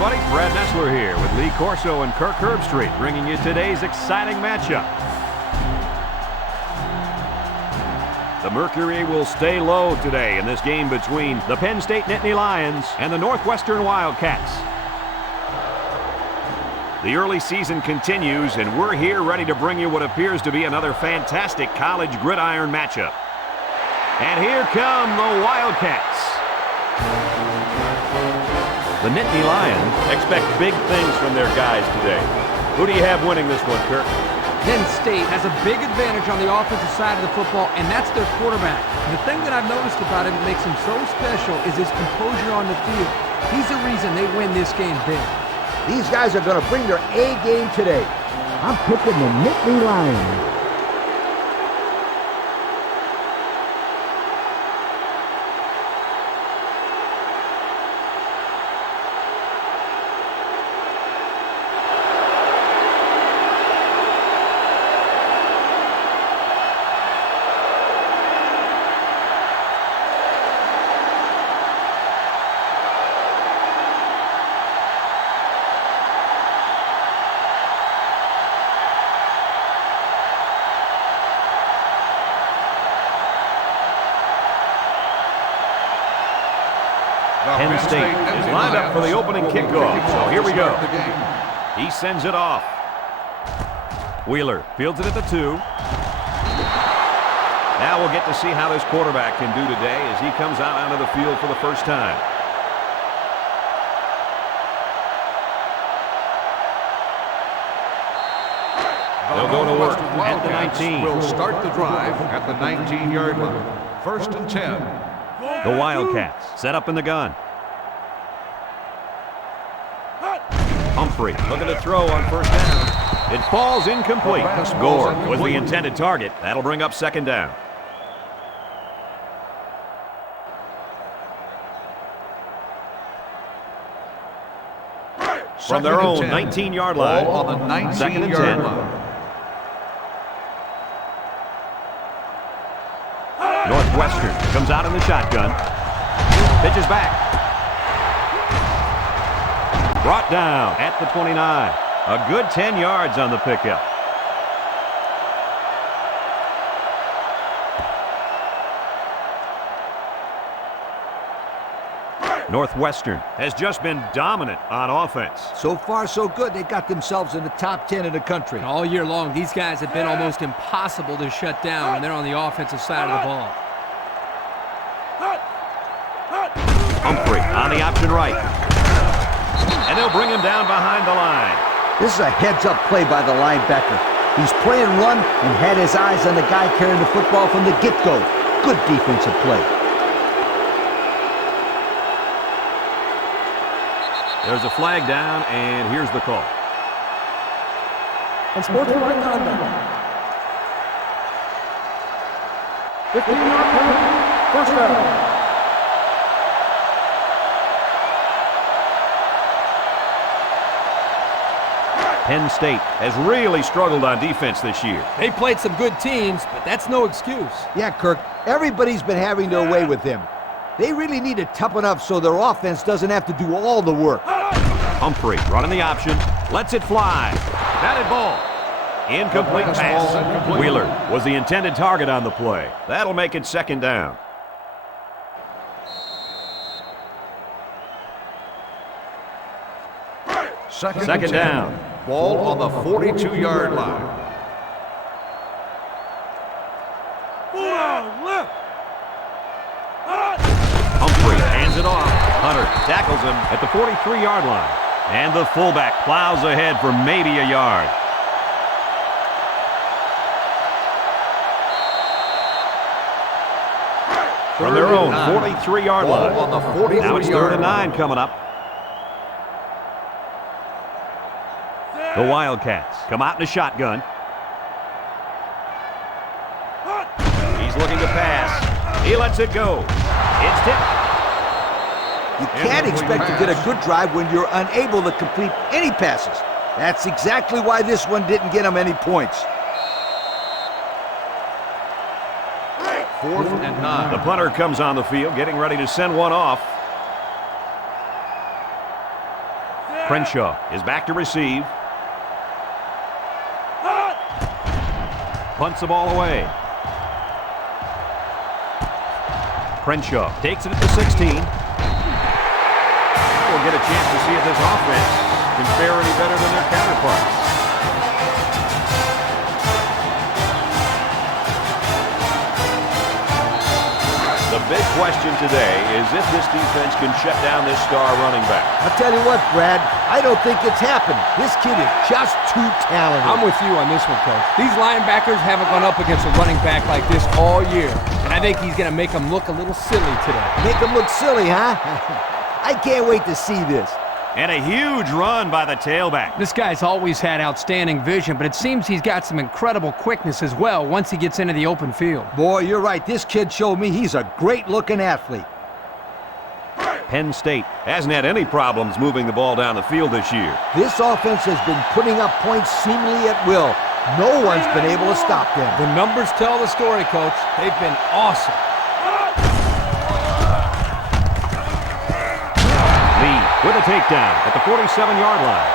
everybody. Brad Nessler here with Lee Corso and Kirk Herbstreit, bringing you today's exciting matchup. The mercury will stay low today in this game between the Penn State Nittany Lions and the Northwestern Wildcats. The early season continues, and we're here ready to bring you what appears to be another fantastic college gridiron matchup. And here come the Wildcats. The Nittany Lions expect big things from their guys today. Who do you have winning this one, Kirk? Penn State has a big advantage on the offensive side of the football, and that's their quarterback. And the thing that I've noticed about him that makes him so special is his composure on the field. He's the reason they win this game big. These guys are going to bring their A game today. I'm picking the Nittany Lions. Penn State is lined up for the opening kickoff, so here we go. He sends it off. Wheeler fields it at the 2. Now we'll get to see how this quarterback can do today as he comes out onto the field for the first time. They'll go to work at the 19. Will start the drive at the 19-yard line. 1st and 10. The Wildcats set up in the gun. Humphrey looking to throw on 1st down. It falls incomplete. Gore was the intended target. That'll bring up 2nd down. From their own 19-yard line. Ball on the 19-yard line. Northwestern comes out in the shotgun. Pitches back. Brought down at the 29. A good 10 yards on the pickup. Northwestern has just been dominant on offense. So far, so good. They got themselves in the top 10 in the country. All year long, these guys have been almost impossible to shut down when they're on the offensive side of the ball. Humphrey on the option right. And they'll bring him down behind the line. This is a heads-up play by the linebacker. He's playing run and had his eyes on the guy carrying the football from the get-go. Good defensive play. There's a flag down, and here's the call. Unsportsmanlike conduct. 15-yard penalty. 1st down. Penn State has really struggled on defense this year. They played some good teams, but that's no excuse. Yeah, Kirk, everybody's been having their way with them. They really need to toughen up so their offense doesn't have to do all the work. Humphrey running the option, lets it fly. Batted ball. Incomplete pass. Wheeler was the intended target on the play. That'll make it 2nd down. Second down. Ball on the 42-yard line. Humphrey hands it off. Hunter tackles him at the 43-yard line. And the fullback plows ahead for maybe a yard. From their own 43-yard line. On the 43-yard now it's 3rd and 9 coming up. The Wildcats come out in a shotgun. He's looking to pass. He lets it go. It's tipped. You can't expect to get a good drive when you're unable to complete any passes. That's exactly why this one didn't get them any points. 4th and 9. The punter comes on the field, getting ready to send one off. Crenshaw is back to receive. Punts the ball away. Crenshaw takes it at the 16. We'll get a chance to see if this offense can fare any better than their counterparts. The big question today is if this defense can shut down this star running back. I'll tell you what, Brad, I don't think it's happening. This kid is just too talented. I'm with you on this one, Coach. These linebackers haven't gone up against a running back like this all year, and I think he's going to make them look a little silly today. Make him look silly, huh? I can't wait to see this. And a huge run by the tailback. This guy's always had outstanding vision, but it seems he's got some incredible quickness as well once he gets into the open field. Boy, you're right. This kid showed me he's a great-looking athlete. Penn State hasn't had any problems moving the ball down the field this year. This offense has been putting up points seemingly at will. No one's been able to stop them. The numbers tell the story, Coach. They've been awesome. With a takedown at the 47-yard line.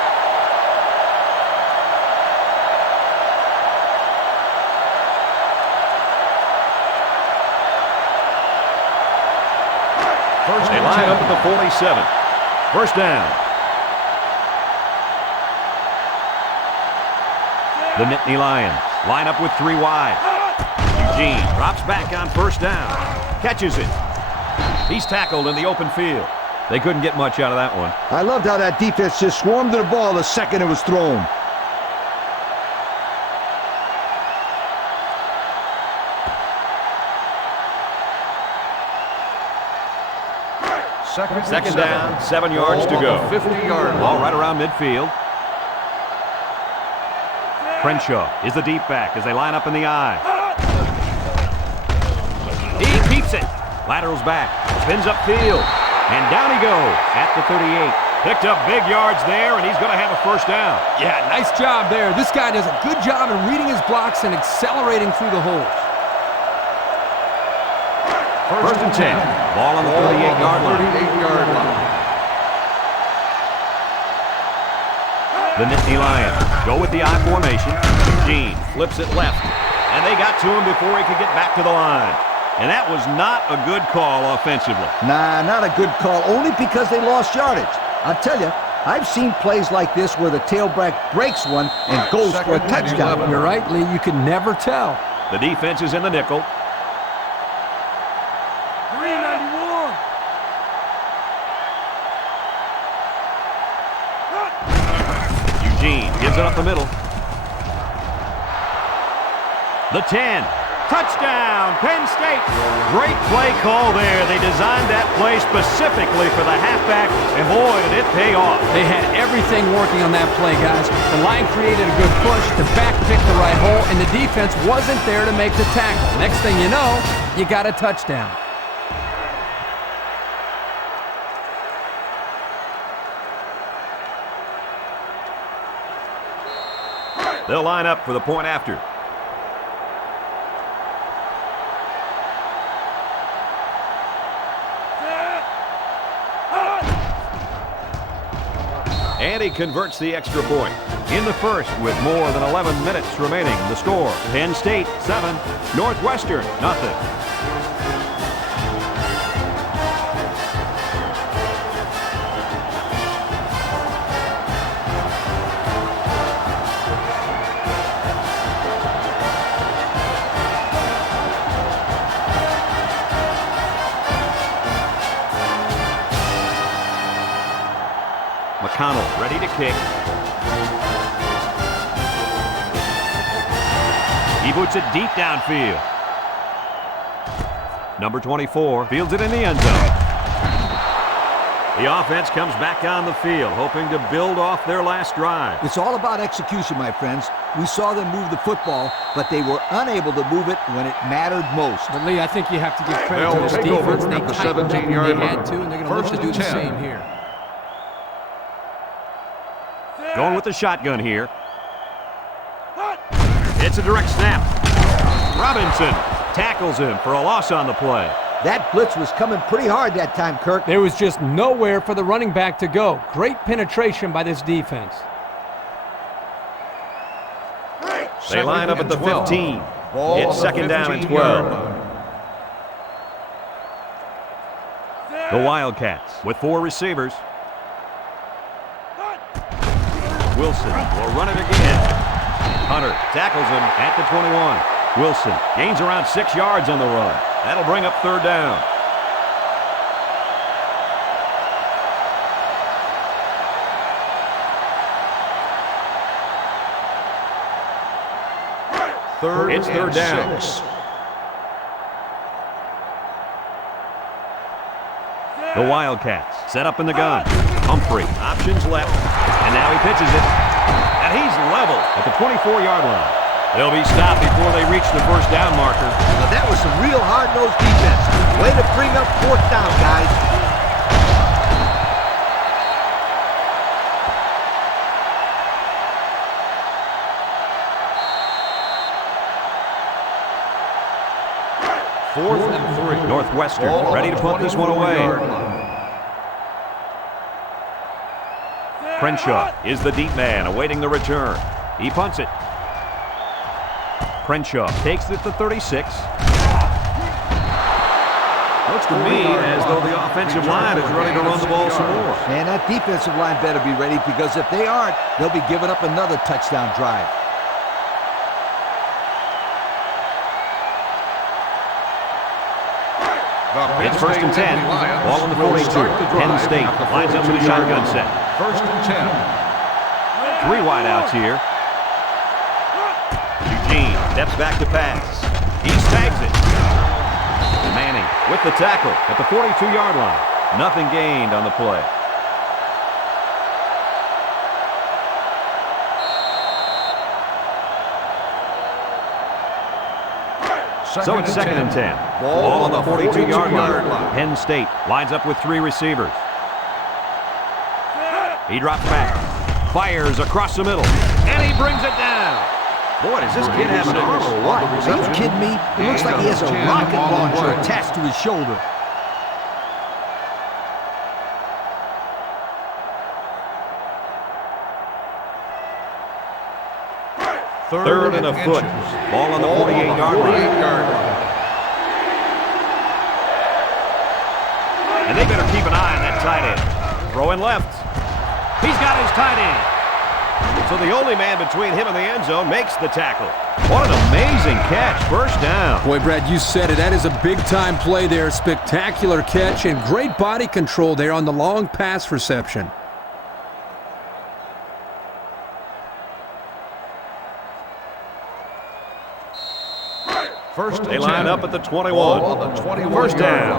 They line up at the 47. First down. The Nittany Lions line up with 3 wide. Eugene drops back on first down. Catches it. He's tackled in the open field. They couldn't get much out of that one. I loved how that defense just swarmed to the ball the second it was thrown. Second down, 7 yards to go. 50-yard Ball right around midfield. Crenshaw is the deep back as they line up in the I. He keeps it. Laterals back. Spins upfield. And down he goes at the 38. Picked up big yards there, and he's going to have a first down. Yeah, nice job there. This guy does a good job in reading his blocks and accelerating through the holes. First and 10. Ball on the 38-yard line. 38-yard line. The Nittany Lions go with the I formation. Eugene flips it left, and they got to him before he could get back to the line. And that was not a good call offensively. Nah, not a good call, only because they lost yardage. I'll tell you, I've seen plays like this where the tailback breaks one and goes for a touchdown. You're right, Lee. You can never tell. The defense is in the nickel. 391. Eugene gives it up the middle. The 10. Touchdown, Penn State. Great play call there. They designed that play specifically for the halfback, and boy, did it pay off. They had everything working on that play, guys. The line created a good push, the back picked the right hole, and the defense wasn't there to make the tackle. Next thing you know, you got a touchdown. They'll line up for the point after. And he converts the extra point. In the first with more than 11 minutes remaining. The score, Penn State 7, Northwestern nothing. McConnell ready to kick. He boots it deep downfield. Number 24 fields it in the end zone. The offense comes back on the field, hoping to build off their last drive. It's all about execution, my friends. We saw them move the football, but they were unable to move it when it mattered most. But, Lee, I think you have to give credit They'll to this take over defense. They at the tightened up when 17-yard they had line. to, and they're going to look First to do and the 10. same here. Going with the shotgun here. It's a direct snap. Robinson tackles him for a loss on the play. That blitz was coming pretty hard that time, Kirk. There was just nowhere for the running back to go. Great penetration by this defense. They line up at the 15. It's second down and 12. The Wildcats with 4 receivers. Wilson will run it again. Hunter tackles him at the 21. Wilson gains around 6 yards on the run. That'll bring up third down. It's third down. 6. The Wildcats set up in the gun. Humphrey options left, and now he pitches it. And he's level at the 24-yard line. They'll be stopped before they reach the first down marker. Now, that was some real hard-nosed defense. Way to bring up fourth down, guys. Fourth and 3. Northwestern ready to put this one away. Crenshaw is the deep man awaiting the return. He punts it. Crenshaw takes it to 36. Looks to me as though the offensive line is ready to run the ball some more. Man, that defensive line better be ready, because if they aren't, they'll be giving up another touchdown drive. It's first and 10. Ball on the 42. Penn State lines up in a shotgun set. First and 10. 3 wideouts here. Eugene steps back to pass. He snags it. Manning with the tackle at the 42-yard line. Nothing gained on the play. So it's second and 10. Ball on the 42-yard line. Penn State lines up with 3 receivers. He drops back. Fires across the middle. And he brings it down. Boy, does this kid have an arm or what? Are you kidding me? It looks like he has a rocket launcher attached to his shoulder. Third and a foot. Ball on the 48-yard line. And they better keep an eye on that tight end. Throwing left. He's got his tight end. So the only man between him and the end zone makes the tackle. What an amazing catch. First down. Boy, Brad, you said it. That is a big-time play there. Spectacular catch and great body control there on the long pass reception. First They line up at the 21. Ball on the 21. First down.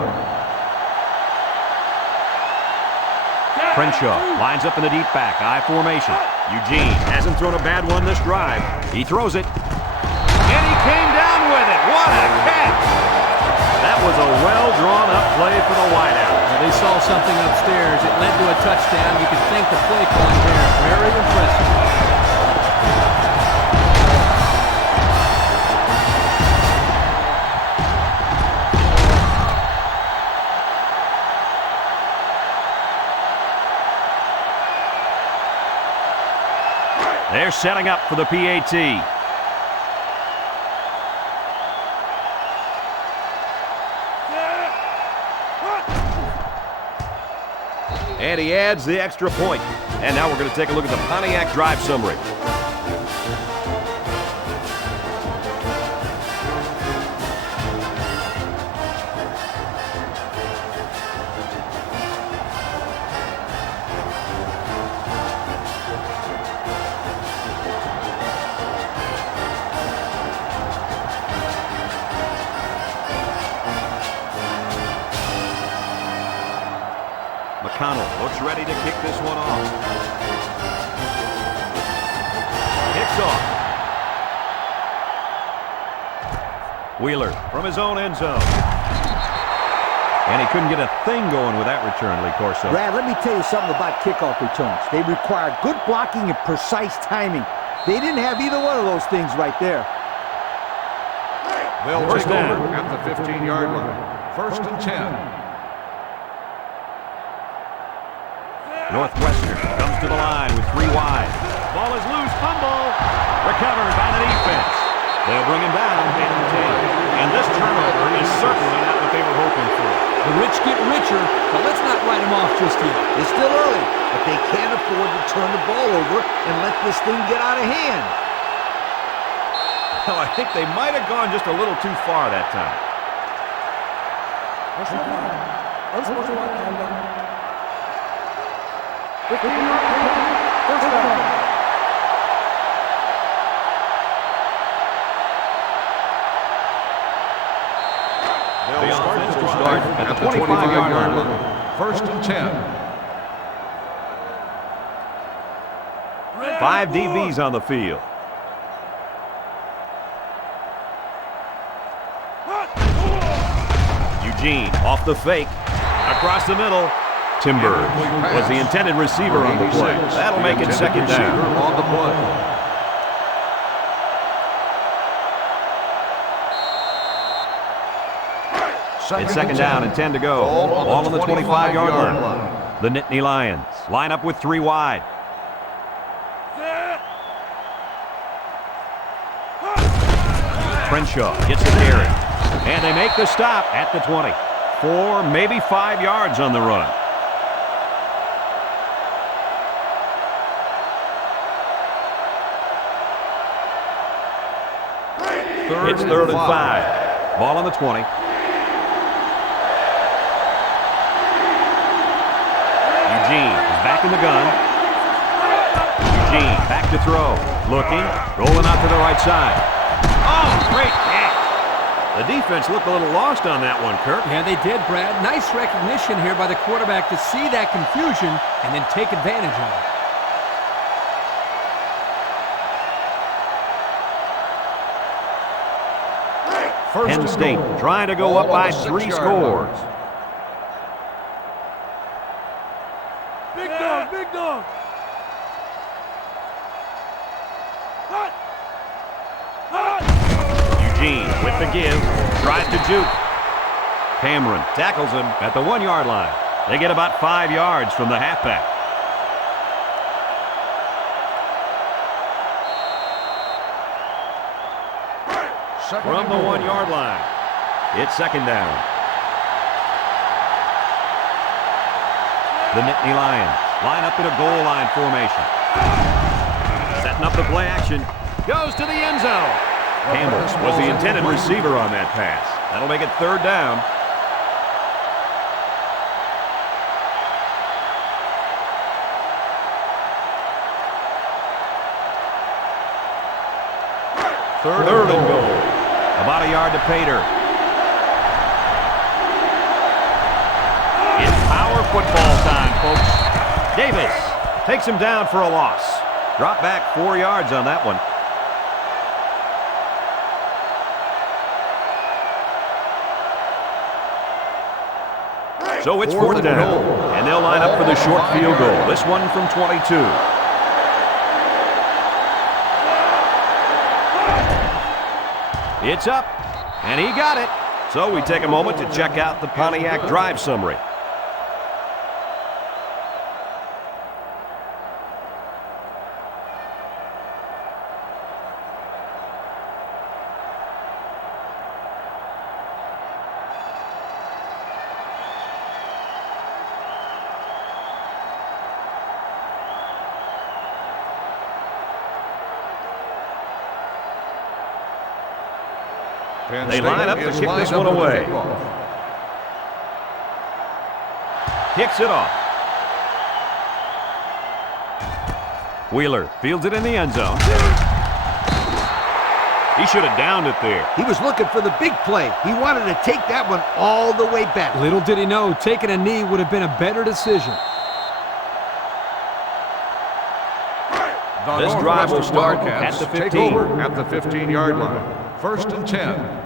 Crenshaw lines up in the deep back, I formation. Eugene hasn't thrown a bad one this drive. He throws it. And he came down with it. What a catch. That was a well-drawn-up play for the wideout. They saw something upstairs. It led to a touchdown. You can thank the play calling there. Very impressive. They're setting up for the PAT. And he adds the extra point. And now we're going to take a look at the Pontiac drive summary. McConnell looks ready to kick this one off. Kicks off. Wheeler from his own end zone. And he couldn't get a thing going with that return, Lee Corso. Brad, let me tell you something about kickoff returns. They require good blocking and precise timing. They didn't have either one of those things right there. They'll take over at the 15-yard line. First and 10. Northwestern comes to the line with 3 wide. Ball is loose, fumble, recovered by the defense. They'll bring him down at the 10. And this turnover is certainly not what they were hoping for. The rich get richer, but let's not write them off just yet. It's still early, but they can't afford to turn the ball over and let this thing get out of hand. Well, I think they might have gone just a little too far that time. Personal foul. Unsportsmanlike conduct. 15-yard penalty. First down. The offense will start at the 25-yard line. First and 10. 5 DBs on the field. Eugene off the fake. Across the middle. Timbers was the intended receiver on the play. That'll make it second down. On the play. It's second down and 10 to go. Ball on the 25-yard line. The Nittany Lions line up with 3 wide. Crenshaw gets the carry. And they make the stop at the 20. 4, maybe 5 yards on the run. It's third and 5. Ball on the 20. Eugene is back in the gun. Eugene back to throw. Looking, rolling out to the right side. Oh, great catch. The defense looked a little lost on that one, Kirk. Yeah, they did, Brad. Nice recognition here by the quarterback to see that confusion and then take advantage of it. Penn State trying to go up by 3 scores. Big dog, big dog. Eugene with the give, tries to juke. Cameron tackles him at the 1-yard line. They get about 5 yards from the halfback. From the 1-yard line, it's second down. The Nittany Lions line up in a goal line formation. Setting up the play action. Goes to the end zone. Campbell was the intended receiver on that pass. That'll make it third down. Third and goal. About a yard to Pater. It's power football time, folks. Davis takes him down for a loss. Drop back 4 yards on that one. So it's fourth down, and they'll line up for the short field goal. This one from 22. It's up, and he got it. So we take a moment to check out the Pontiac drive summary. They line up to kick this one away. Kicks it off. Wheeler fields it in the end zone. He should have downed it there. He was looking for the big play. He wanted to take that one all the way back. Little did he know, taking a knee would have been a better decision. This drive will start at the 15. Take over at the 15-yard line. First and 10.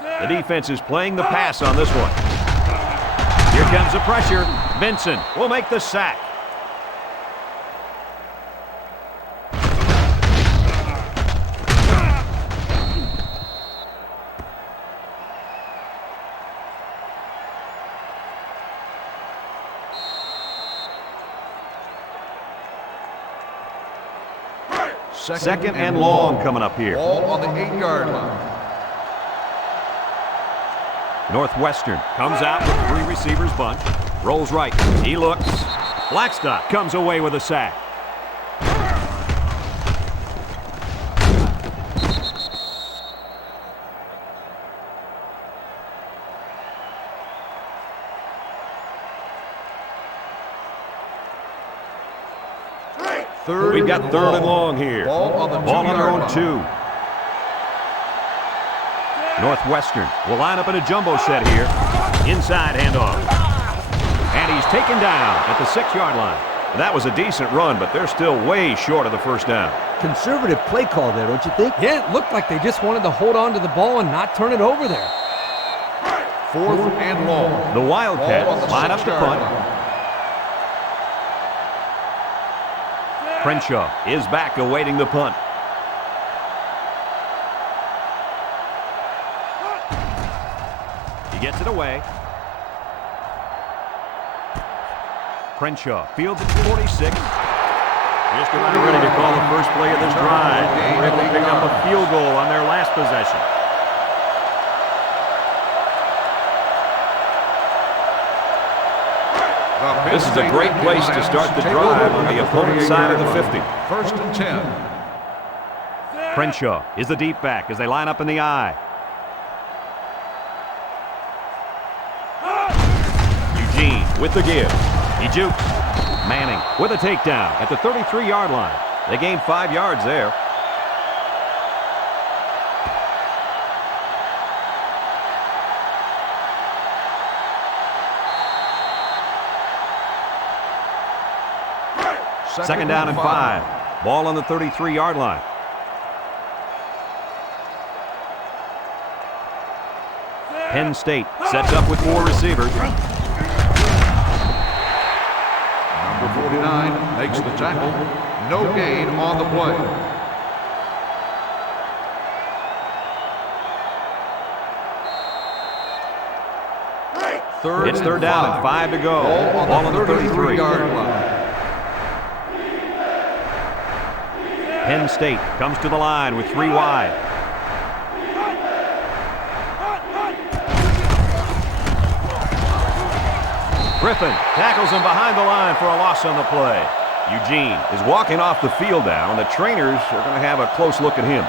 The defense is playing the pass on this one. Here comes the pressure. Benson will make the sack. Second and long coming up here. Ball on the 8-yard line. Northwestern comes out with 3 receivers bunch. Rolls right. He looks. Blackstock comes away with a sack. We've got third and long here. Ball on the Ball on their own 2. line. Northwestern will line up in a jumbo set here. Inside handoff. And he's taken down at the 6-yard line. That was a decent run, but they're still way short of the first down. Conservative play call there, don't you think? Yeah, it looked like they just wanted to hold on to the ball and not turn it over there. 4th and long. The Wildcats Ball on the line up to 6-yard punt. line. Crenshaw is back awaiting the punt. He gets it away. Crenshaw fields at 46. Just about ready to call the first play of this drive. They were able to pick up a field goal on their last possession. This is a great place to start the drive on the opponent's side of the 50. 1st and 10. Crenshaw is the deep back as they line up in the I. Eugene with the give. He jukes. Manning with a takedown at the 33-yard line. They gained 5 yards there. Second down and 5. Ball on the 33-yard line. Penn State sets up with 4 receivers. Number 49 makes the tackle. No gain on the play. It's third down and 5 to go. Ball on the 33. 33-yard line. Penn State comes to the line with 3 wide. Griffin tackles him behind the line for a loss on the play. Eugene is walking off the field now, and the trainers are going to have a close look at him.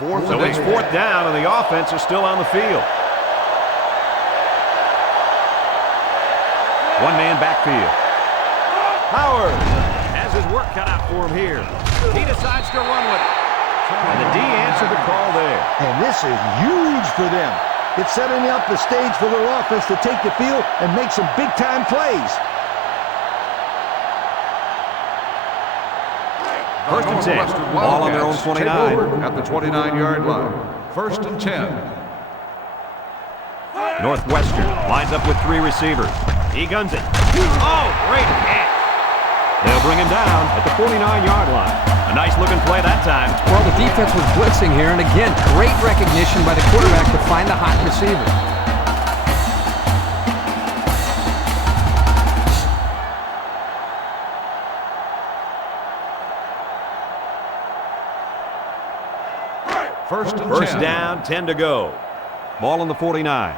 So it's 4th down, and the offense is still on the field. One-man backfield. Howard has his work cut out for him here. He decides to run with it. And the D answered the call there. And this is huge for them. It's setting up the stage for their offense to take the field and make some big-time plays. 1st and 10. Northwestern Ball on their own Wildcats 29. take over at the 29-yard line. 1st and 10. Northwestern lines up with 3 receivers. He guns it. Oh, great catch. They'll bring him down at the 49-yard line. A nice-looking play that time. Well, the defense was blitzing here, and again, great recognition by the quarterback to find the hot receiver. First and 10. Down, 10 to go. Ball on the 49.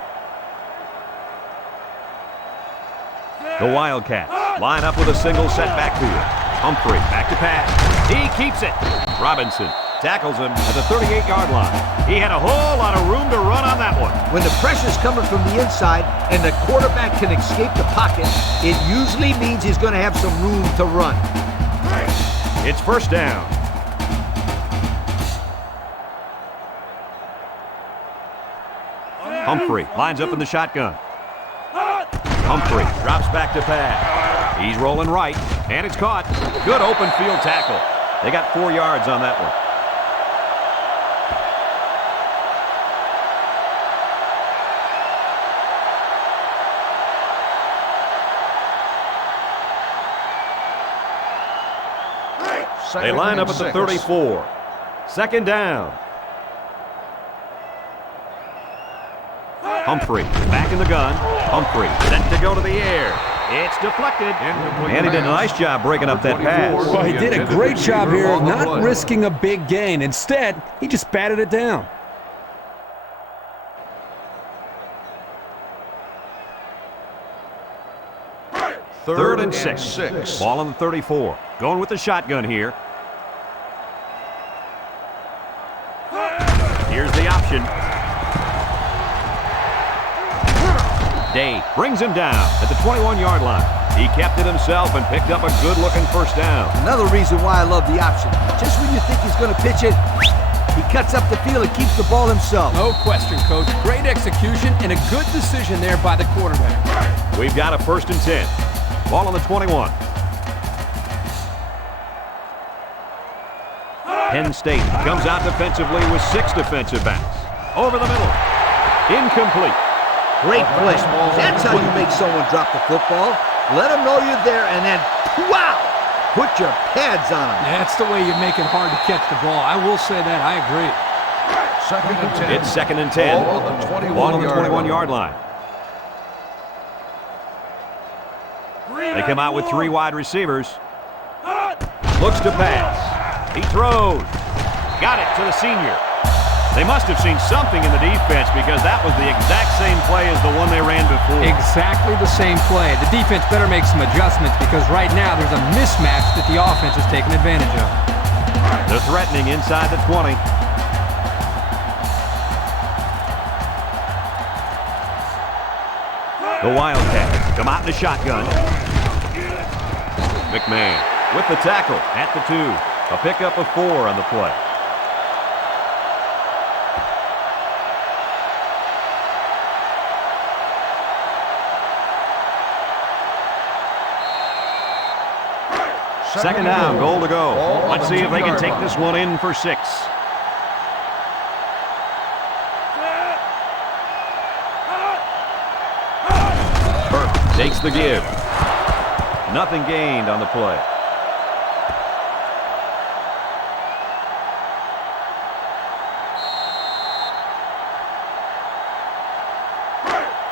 The Wildcats line up with a single set backfield. Humphrey back to pass. He keeps it. Robinson tackles him at the 38-yard line. He had a whole lot of room to run on that one. When the pressure's coming from the inside and the quarterback can escape the pocket, it usually means he's going to have some room to run. It's 1st down. Humphrey lines up in the shotgun. Humphrey drops back to pass. He's rolling right, and it's caught. Good open field tackle. They got 4 yards on that one. They line up at the 34. Second down. Humphrey back in the gun. Humphrey sent to go to the air. It's deflected. And he did a nice job breaking up that pass. Well, he did a great job here of not risking a big gain. Instead, he just batted it down. Third and six. Ball on the 34. Going with the shotgun here. Here's the option. Day brings him down at the 21-yard line. He kept it himself and picked up a good-looking first down. Another reason why I love the option. Just when you think he's going to pitch it, he cuts up the field and keeps the ball himself. No question, Coach. Great execution and a good decision there by the quarterback. We've got a 1st and 10. Ball on the 21. Penn State comes out defensively with 6 defensive backs. Over the middle. Incomplete. Great play. That's how you make someone drop the football. Let them know you're there and then, wow, put your pads on them. That's the way you make it hard to catch the ball. I will say that. I agree. Second and 10. It's 2nd and 10. Ball on the 21-yard line. They come out with 3 wide receivers. Looks to pass. He throws. Got it to the senior. They must have seen something in the defense because that was the exact same play as the one they ran before. Exactly the same play. The defense better make some adjustments because right now there's a mismatch that the offense is taking advantage of. They're threatening inside the 20. The Wildcats come out in the shotgun. McMahon with the tackle at the 2. A pickup of 4 on the play. Second down, goal to go. Let's see if they can take this one in for 6. Burke takes the give. Nothing gained on the play.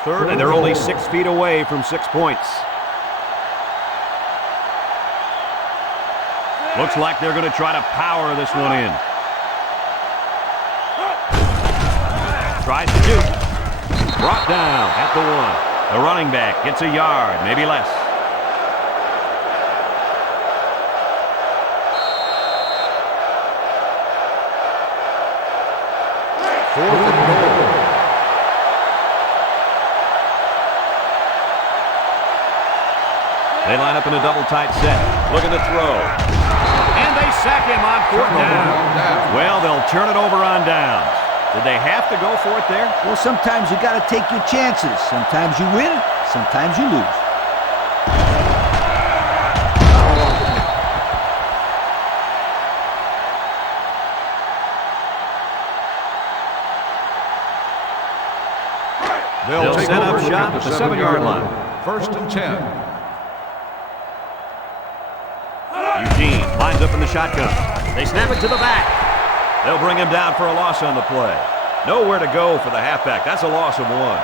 Third, and they're only 6 feet away from 6 points. Looks like they're going to try to power this one in. Tries to shoot. Brought down at the 1. The running back gets a yard, maybe less. Fourth and goal. They line up in a double tight set. Looking to throw. And they sack him on 4th down. Well, they'll turn it over on downs. Did they have to go for it there? Well, sometimes you got to take your chances. Sometimes you win, sometimes you lose. They'll set up shop at the 7-yard line. 1st and 10. Eugene lines up in the shotgun. They snap it to the back. They'll bring him down for a loss on the play. Nowhere to go for the halfback. That's a loss of 1.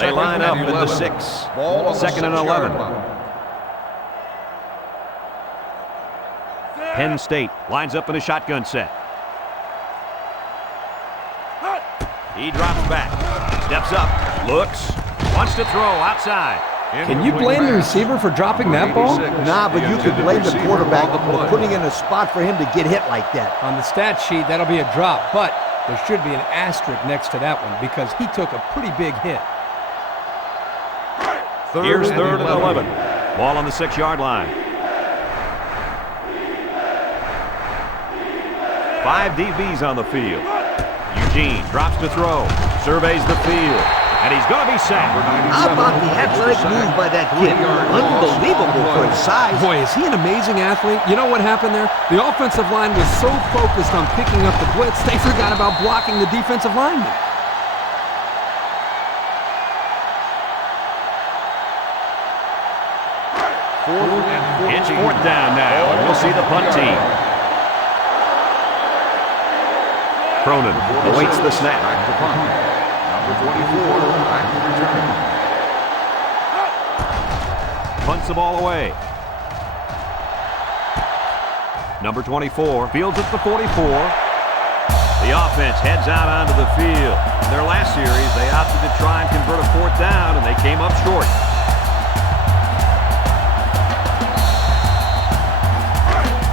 They line up in the 6. 2nd and 11. Penn State lines up in a shotgun set. He drops back. Steps up, looks, wants to throw outside. Can you blame the receiver for dropping that ball? Nah, but you could blame the quarterback for putting in a spot for him to get hit like that. On the stat sheet, that'll be a drop, but there should be an asterisk next to that one because he took a pretty big hit. Here's 3rd and 11. Ball on the 6-yard line. 5 DBs on the field. Eugene drops to throw, surveys the field, and he's going to be sacked. How about the athletic move by that kid? Unbelievable for his size. Boy, is he an amazing athlete. You know what happened there? The offensive line was so focused on picking up the blitz, they forgot about blocking the defensive lineman. 4th and 14. It's 4th down now, and we'll see the punt team. Cronin awaits the snap. Back to punt. Number 24, back to return. Punts the ball away. Number 24 fields at the 44. The offense heads out onto the field. In their last series, they opted to try and convert a 4th down, and they came up short.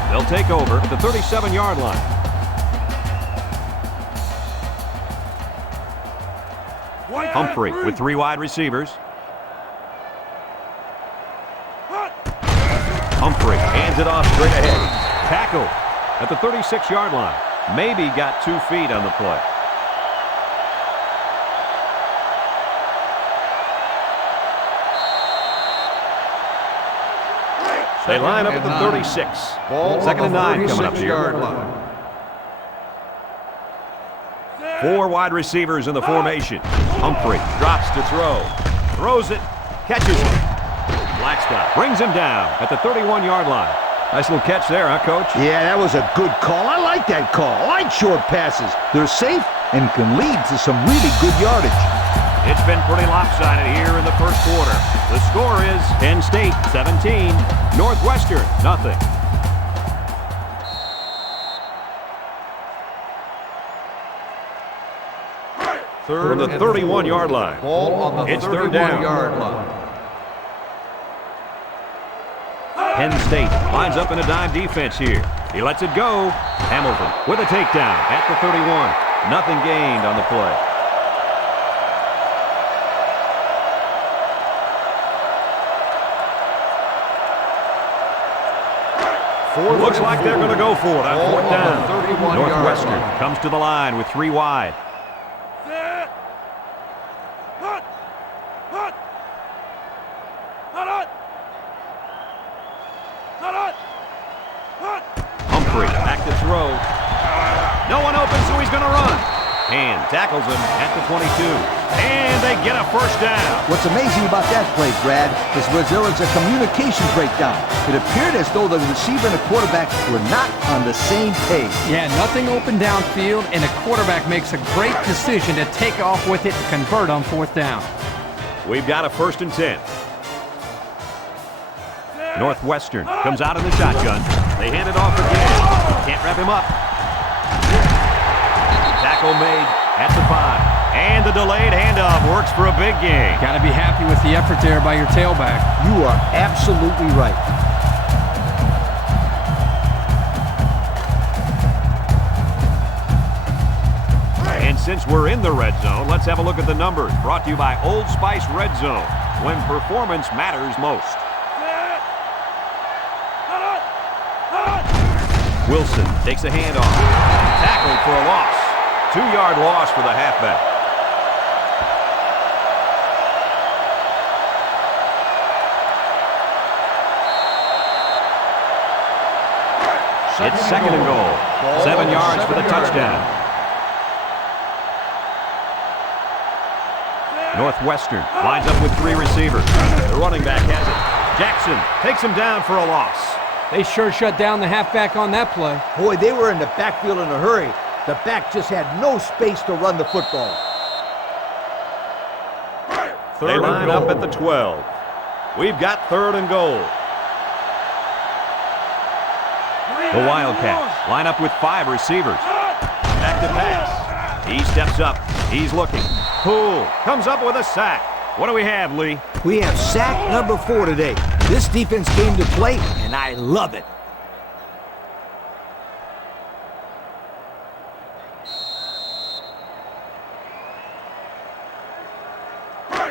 They'll take over at the 37-yard line. Humphrey with 3 wide receivers. Humphrey hands it off straight ahead. Tackled at the 36-yard line. Maybe got 2 feet on the play. They line up at the 36. Ball 2nd and 9 coming up here. line. 4 wide receivers in the formation. Humphrey drops to throw. Throws it. Catches it. Blackstock brings him down at the 31-yard line. Nice little catch there, huh, Coach? Yeah, that was a good call. I like that call. I like short passes. They're safe and can lead to some really good yardage. It's been pretty lopsided here in the first quarter. The score is Penn State 17, Northwestern nothing. From the 31-yard line. Ball on the It's 3rd down. 31-yard line. Penn State lines up in a dime defense here. He lets it go. Hamilton with a takedown at the 31. Nothing gained on the play. Looks like they're going to go for it on 4th down. Northwestern comes to the line with 3 wide. Humphrey back to throw. No one open, so he's going to run. And tackles him at the 22. And they get a 1st down. What's amazing about that play, Brad, is there was a communication breakdown. It appeared as though the receiver and the quarterback were not on the same page. Yeah, nothing open downfield, and the quarterback makes a great decision to take off with it and convert on 4th down. We've got a 1st and 10. Northwestern comes out in the shotgun. They hand it off again. Can't wrap him up. Tackle made at the 5. And the delayed handoff works for a big gain. Got to be happy with the effort there by your tailback. You are absolutely right. And since we're in the red zone, let's have a look at the numbers. Brought to you by Old Spice Red Zone, when performance matters most. Wilson takes a handoff. Tackled for a loss. 2-yard loss for the halfback. It's 2nd and goal. 7 yards for the touchdown. Northwestern lines up with 3 receivers. The running back has it. Jackson takes him down for a loss. They sure shut down the halfback on that play. Boy, they were in the backfield in a hurry. The back just had no space to run the football. They line up at the 12. We've got 3rd and goal. The Wildcats line up with 5 receivers. Back to pass. He steps up. He's looking. Poole comes up with a sack. What do we have, Lee? We have sack number 4 today. This defense came to play, and I love it.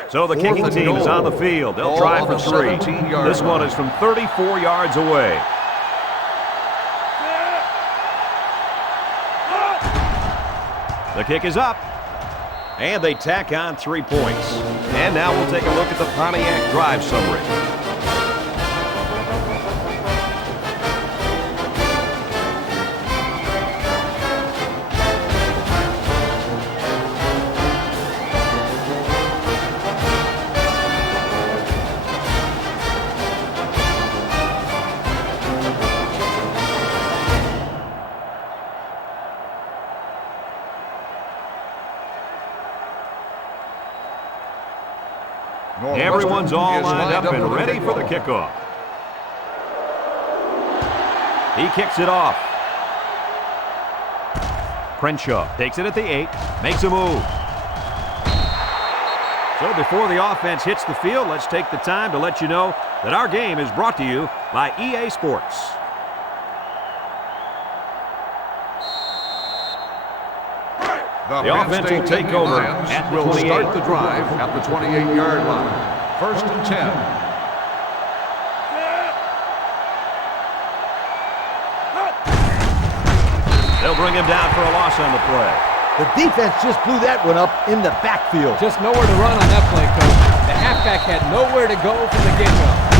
So the kicking team is on the field. They'll try for 3. This one is from 34 yards away. The kick is up. And they tack on 3 points. And now we'll take a look at the Pontiac drive summary. Everyone's all is lined up and for the ready for the kickoff. He kicks it off. Crenshaw takes it at the 8, makes a move. So before the offense hits the field, let's take the time to let you know that our game is brought to you by EA Sports. The offense will take over at the 28. Start the drive at the 28-yard line. 1st and 10. They'll bring him down for a loss on the play. The defense just blew that one up in the backfield. Just nowhere to run on that play, Coach. The halfback had nowhere to go from the get-go.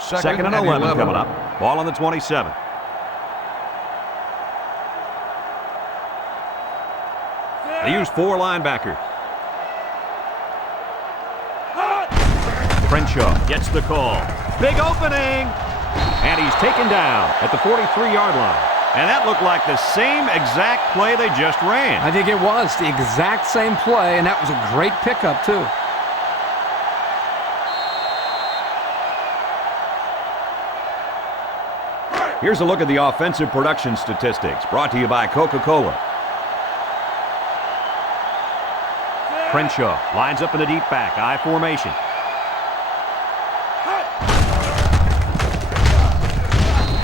Second and 11 coming up. Ball on the 27. They use 4 linebackers. Crenshaw gets the call. Big opening! And he's taken down at the 43-yard line. And that looked like the same exact play they just ran. I think it was the exact same play, and that was a great pickup, too. Here's a look at the offensive production statistics, brought to you by Coca-Cola. Crenshaw lines up in the deep back, I formation.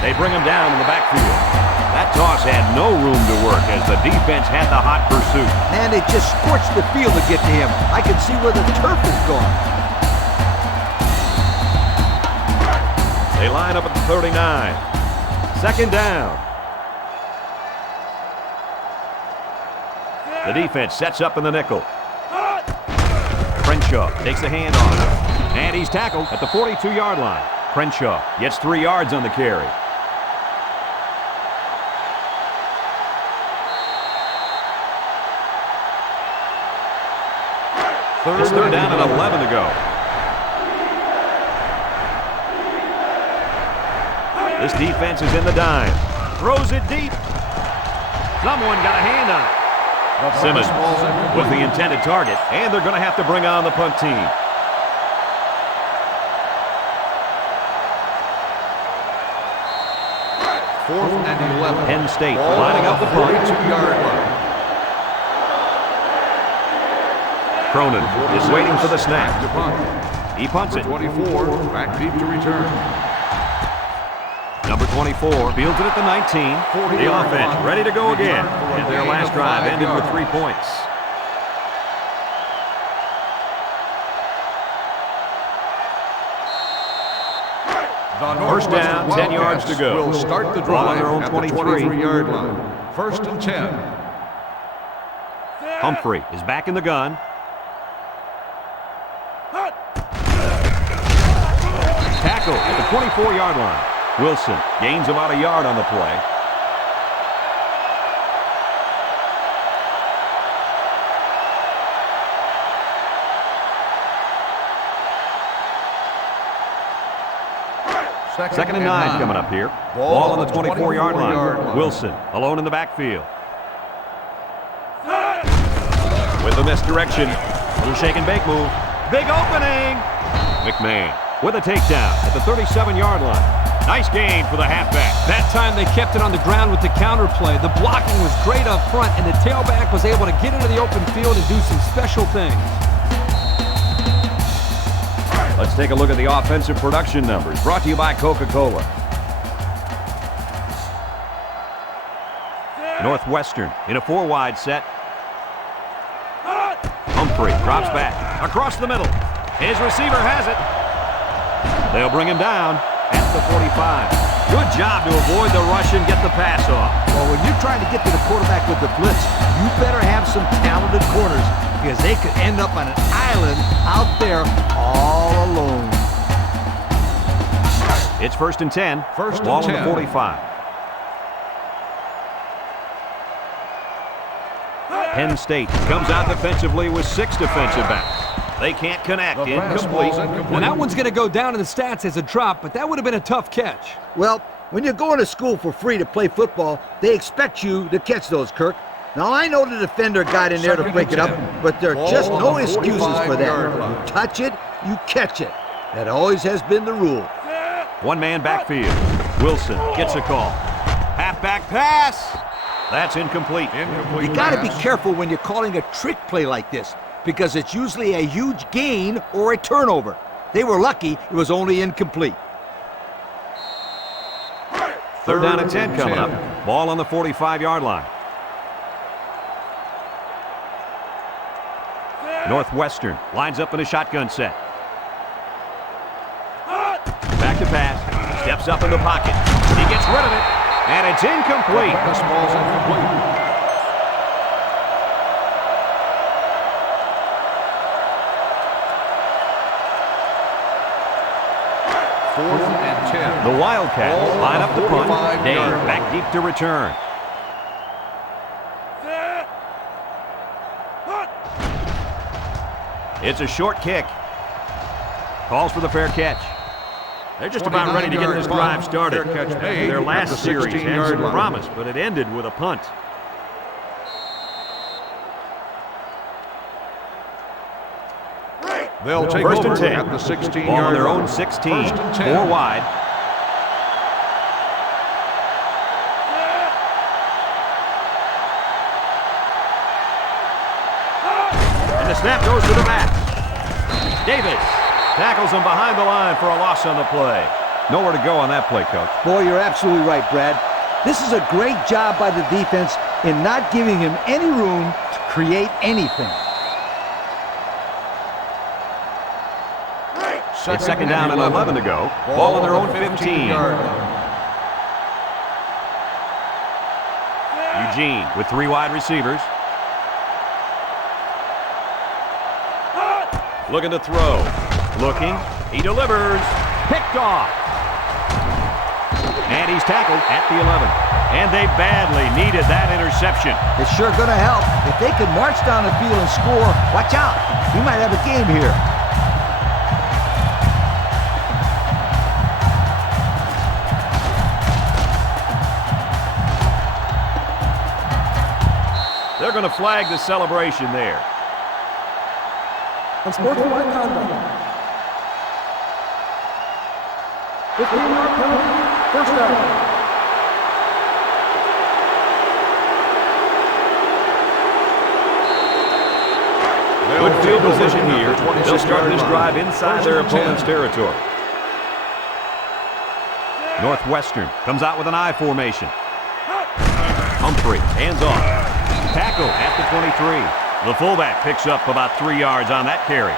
They bring him down in the backfield. That toss had no room to work as the defense had the hot pursuit. Man, they just scorched the field to get to him. I can see where the turf is gone. They line up at the 39. Second down. The defense sets up in the nickel. Crenshaw takes the handoff. And he's tackled at the 42-yard line. Crenshaw gets 3 yards on the carry. It's third down and 11 to go. This defense is in the dime. Throws it deep. Someone got a hand on it. Simmons was the intended target, and they're going to have to bring on the punt team. Fourth and 11. Penn State lining up the punt. 42-yard line. Cronin is waiting for the snap. He punts it. 24, back deep to return. Number 24 fields it at the 19. The offense ready to go again. And their last drive ended with 3 points. First down, 10 yards to go. Will start the Ball on drive their own at the 23. 23-yard line. 1st and 10. Humphrey is back in the gun. Tackle at the 24-yard line. Wilson gains about a yard on the play. Second and 9 coming up here. Ball on the 24-yard line. Wilson alone in the backfield. With the misdirection. Little shake and bake move. Big opening. McMahon with a takedown at the 37-yard line. Nice gain for the halfback. That time they kept it on the ground with the counter play. The blocking was great up front, and the tailback was able to get into the open field and do some special things. Let's take a look at the offensive production numbers, brought to you by Coca-Cola. Northwestern in a 4-wide set. Humphrey drops back across the middle. His receiver has it. They'll bring him down at the 45. Good job to avoid the rush and get the pass off. Well, when you're trying to get to the quarterback with the blitz, you better have some talented corners because they could end up on an island out there all alone. It's 1st and 10. Ball on the 45. Penn State comes out defensively with 6 defensive backs. They can't connect. The pass Incomplete. ball's incomplete. Well, that one's going to go down in the stats as a drop, but that would have been a tough catch. Well, when you're going to school for free to play football, they expect you to catch those, Kirk. Now, I know the defender got in there to break it up, but there are just no excuses for that. You touch it, you catch it. That always has been the rule. One man backfield. Wilson gets a call. Halfback pass. That's incomplete. You got to be careful when you're calling a trick play like this, because it's usually a huge gain or a turnover. They were lucky it was only incomplete. Third down and 10 coming up. Ball on the 45-yard line. Northwestern lines up in a shotgun set. Back to pass. Steps up in the pocket. He gets rid of it, and it's incomplete. This ball's incomplete. Fourth and 10. The Wildcats Ball line on up the the punt. 45-yard Dave line. back deep to return. It's a short kick. Calls for the fair catch. They're just about ready to get this drive started. Fair catch After made their at last the series had 16-yard some line. promise, but it ended with a punt. They'll take First over and 10. at the 16-yard Ball on their line. own 16. First and 10. 4 wide. And the snap goes to the back. Davis tackles him behind the line for a loss on the play. Nowhere to go on that play, Coach. Boy, you're absolutely right, Brad. This is a great job by the defense in not giving him any room to create anything. It's second down and 11 to go. Ball on their own 15. 15-yard line. Eugene with 3 wide receivers. Looking to throw. Looking. He delivers. Picked off. And he's tackled at the 11. And they badly needed that interception. It's sure going to help. If they can march down the field and score, watch out. We might have a game here. They're going to flag the celebration there. Unsportsmanlike conduct. 15-yard penalty. First down. Good field position here. They'll start this drive inside their opponent's territory. Northwestern comes out with an I formation. Humphrey, hands off. Tackle at the 23. The fullback picks up about 3 yards on that carry.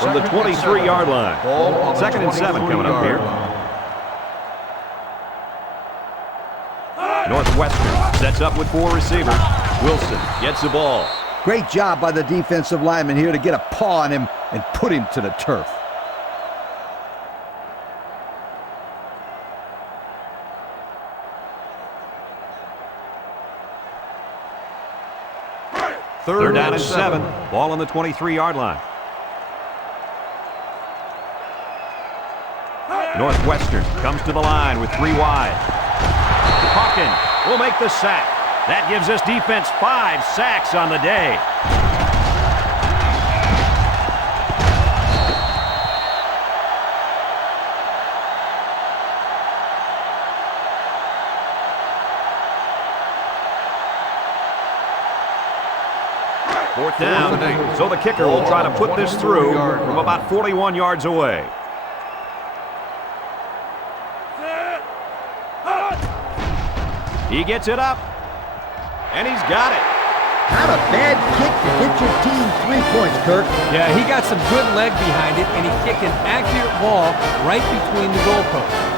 From the 23-yard line. Ball on the Second and 7 coming up here. 23-yard line. Northwestern sets up with 4 receivers. Wilson gets the ball. Great job by the defensive lineman here to get a paw on him and put him to the turf. Third down and 7. Ball on the 23-yard line. Northwestern comes to the line with 3 wide. Hawkins will make the sack. That gives this defense 5 sacks on the day. Fourth down, so the kicker will try to put this through from about 41 yards away. He gets it up, and he's got it. Not a bad kick to get your team 3 points, Kirk. Yeah, he got some good leg behind it, and he kicked an accurate ball right between the goalposts.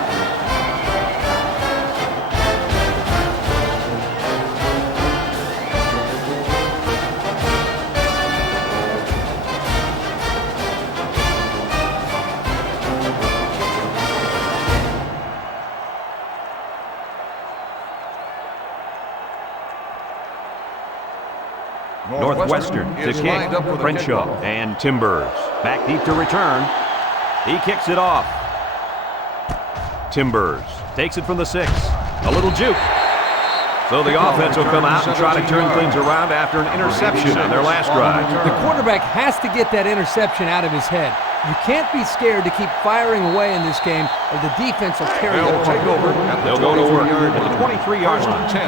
Northwestern to is kick. lined up for the Crenshaw kickoff. and Timbers. Back deep to return. He kicks it off. Timbers takes it from the 6. A little juke. So the offense will come out and try to turn things around after an interception on their last drive. The quarterback has to get that interception out of his head. You can't be scared to keep firing away in this game, or the defense will carry They'll the take over. They'll go to work at the 23-yard First line. and 10.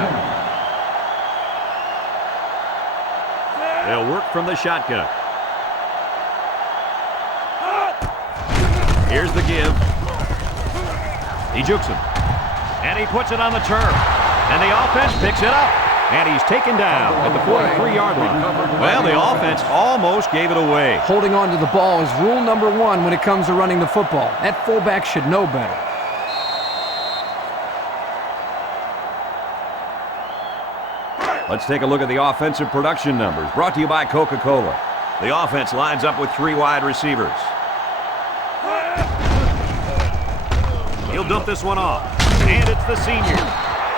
They'll work from the shotgun. Here's the give. He jukes him. And he puts it on the turf. And the offense picks it up. And he's taken down at the 43-yard line. Well, the offense almost gave it away. Holding on to the ball is rule number 1 when it comes to running the football. That fullback should know better. Let's take a look at the offensive production numbers, brought to you by Coca-Cola. The offense lines up with 3 wide receivers. He'll dump this one off. And it's the senior.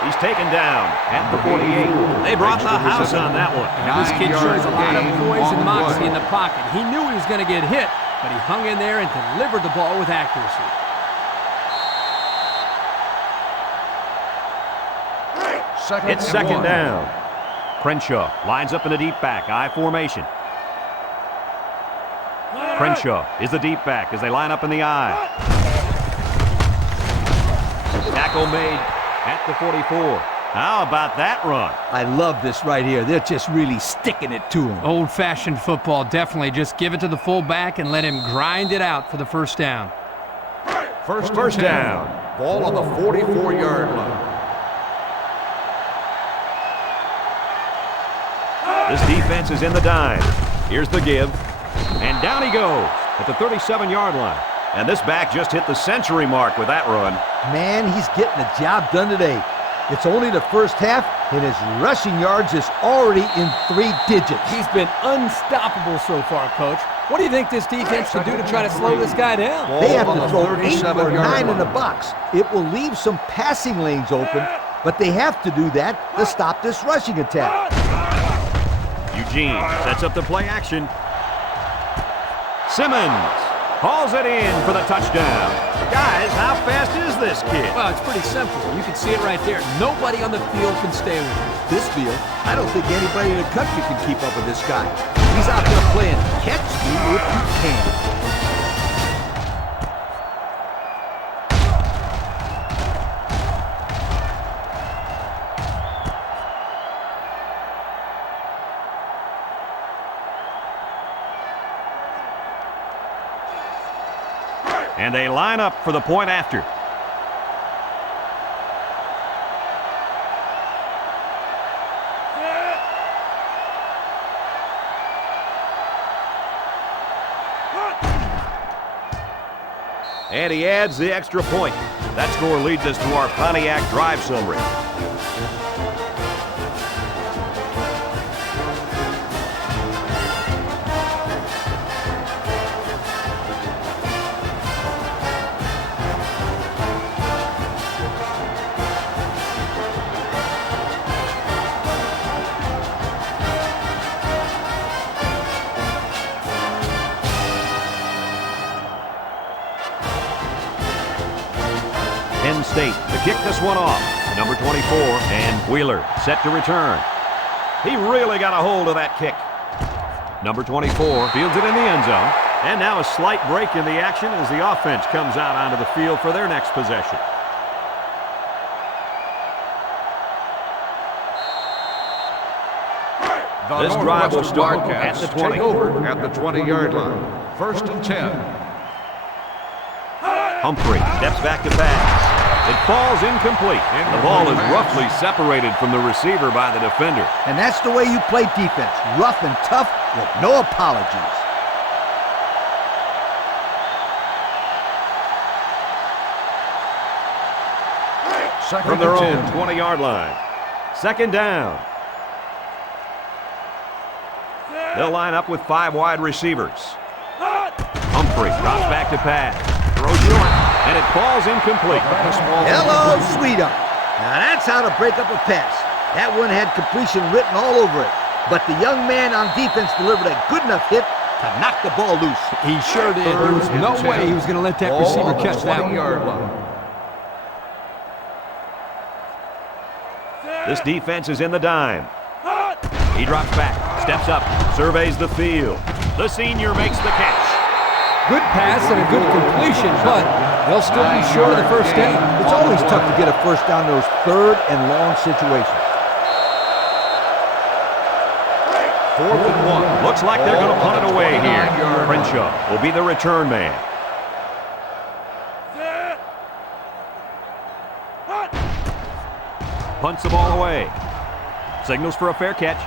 He's taken down at the 48. They brought the house on that one. This kid shows a lot of poise and moxie in the the pocket. He knew he was going to get hit, but he hung in there and delivered the ball with accuracy. It's second down. Crenshaw lines up in a deep back, I formation. Crenshaw is the deep back as they line up in the I. Tackle made at the 44. How about that run? I love this right here. They're just really sticking it to him. Old-fashioned football, definitely. Just give it to the fullback and let him grind it out for the first down. First down. Ball on the 44-yard line. This defense is in the dime. Here's the give. And down he goes at the 37-yard line. And this back just hit the century mark with that run. Man, he's getting the job done today. It's only the first half, and his rushing yards is already in 3 digits. He's been unstoppable so far, Coach. What do you think this defense should do to try to slow this guy down? They have to throw 8 or 9 in the box. It will leave some passing lanes open, but they have to do that to stop this rushing attack. Eugene sets up the play action. Simmons hauls it in for the touchdown. Guys, how fast is this kid? Well, it's pretty simple. You can see it right there. Nobody on the field can stay with him. This field, I don't think anybody in the country can keep up with this guy. He's out there playing catch me if you can. And they line up for the point after. And he adds the extra point. That score leads us to our Pontiac drive summary. Penn State to kick this one off. Number 24, and Wheeler set to return. He really got a hold of that kick. Number 24 fields it in the end zone. And now a slight break in the action as the offense comes out onto the field for their next possession. This drive will start at the 20. Take over at the 20-yard line. First and 10. Humphrey steps back to pass. It falls incomplete. The ball is roughly separated from the receiver by the defender. And that's the way you play defense. Rough and tough with no apologies. From their own 20-yard line. Second down. They'll line up with 5 wide receivers. Humphrey drops back to pass. Throws short, and it falls incomplete. Hello, sweetheart. Now that's how to break up a pass. That one had completion written all over it. but the young man on defense delivered a good enough hit to knock the ball loose. He sure did. There was no way he was going to let that receiver catch that one. 20-yard line. This defense is in the dime. He drops back, steps up, surveys the field. The senior makes the catch. Good pass and a good completion, but they'll still be short of the first down. It's always tough to get a first down in those third and long situations. 4th and 1. Looks like they're going to punt it away here. Crenshaw will be the return man. Punts the ball away. Signals for a fair catch.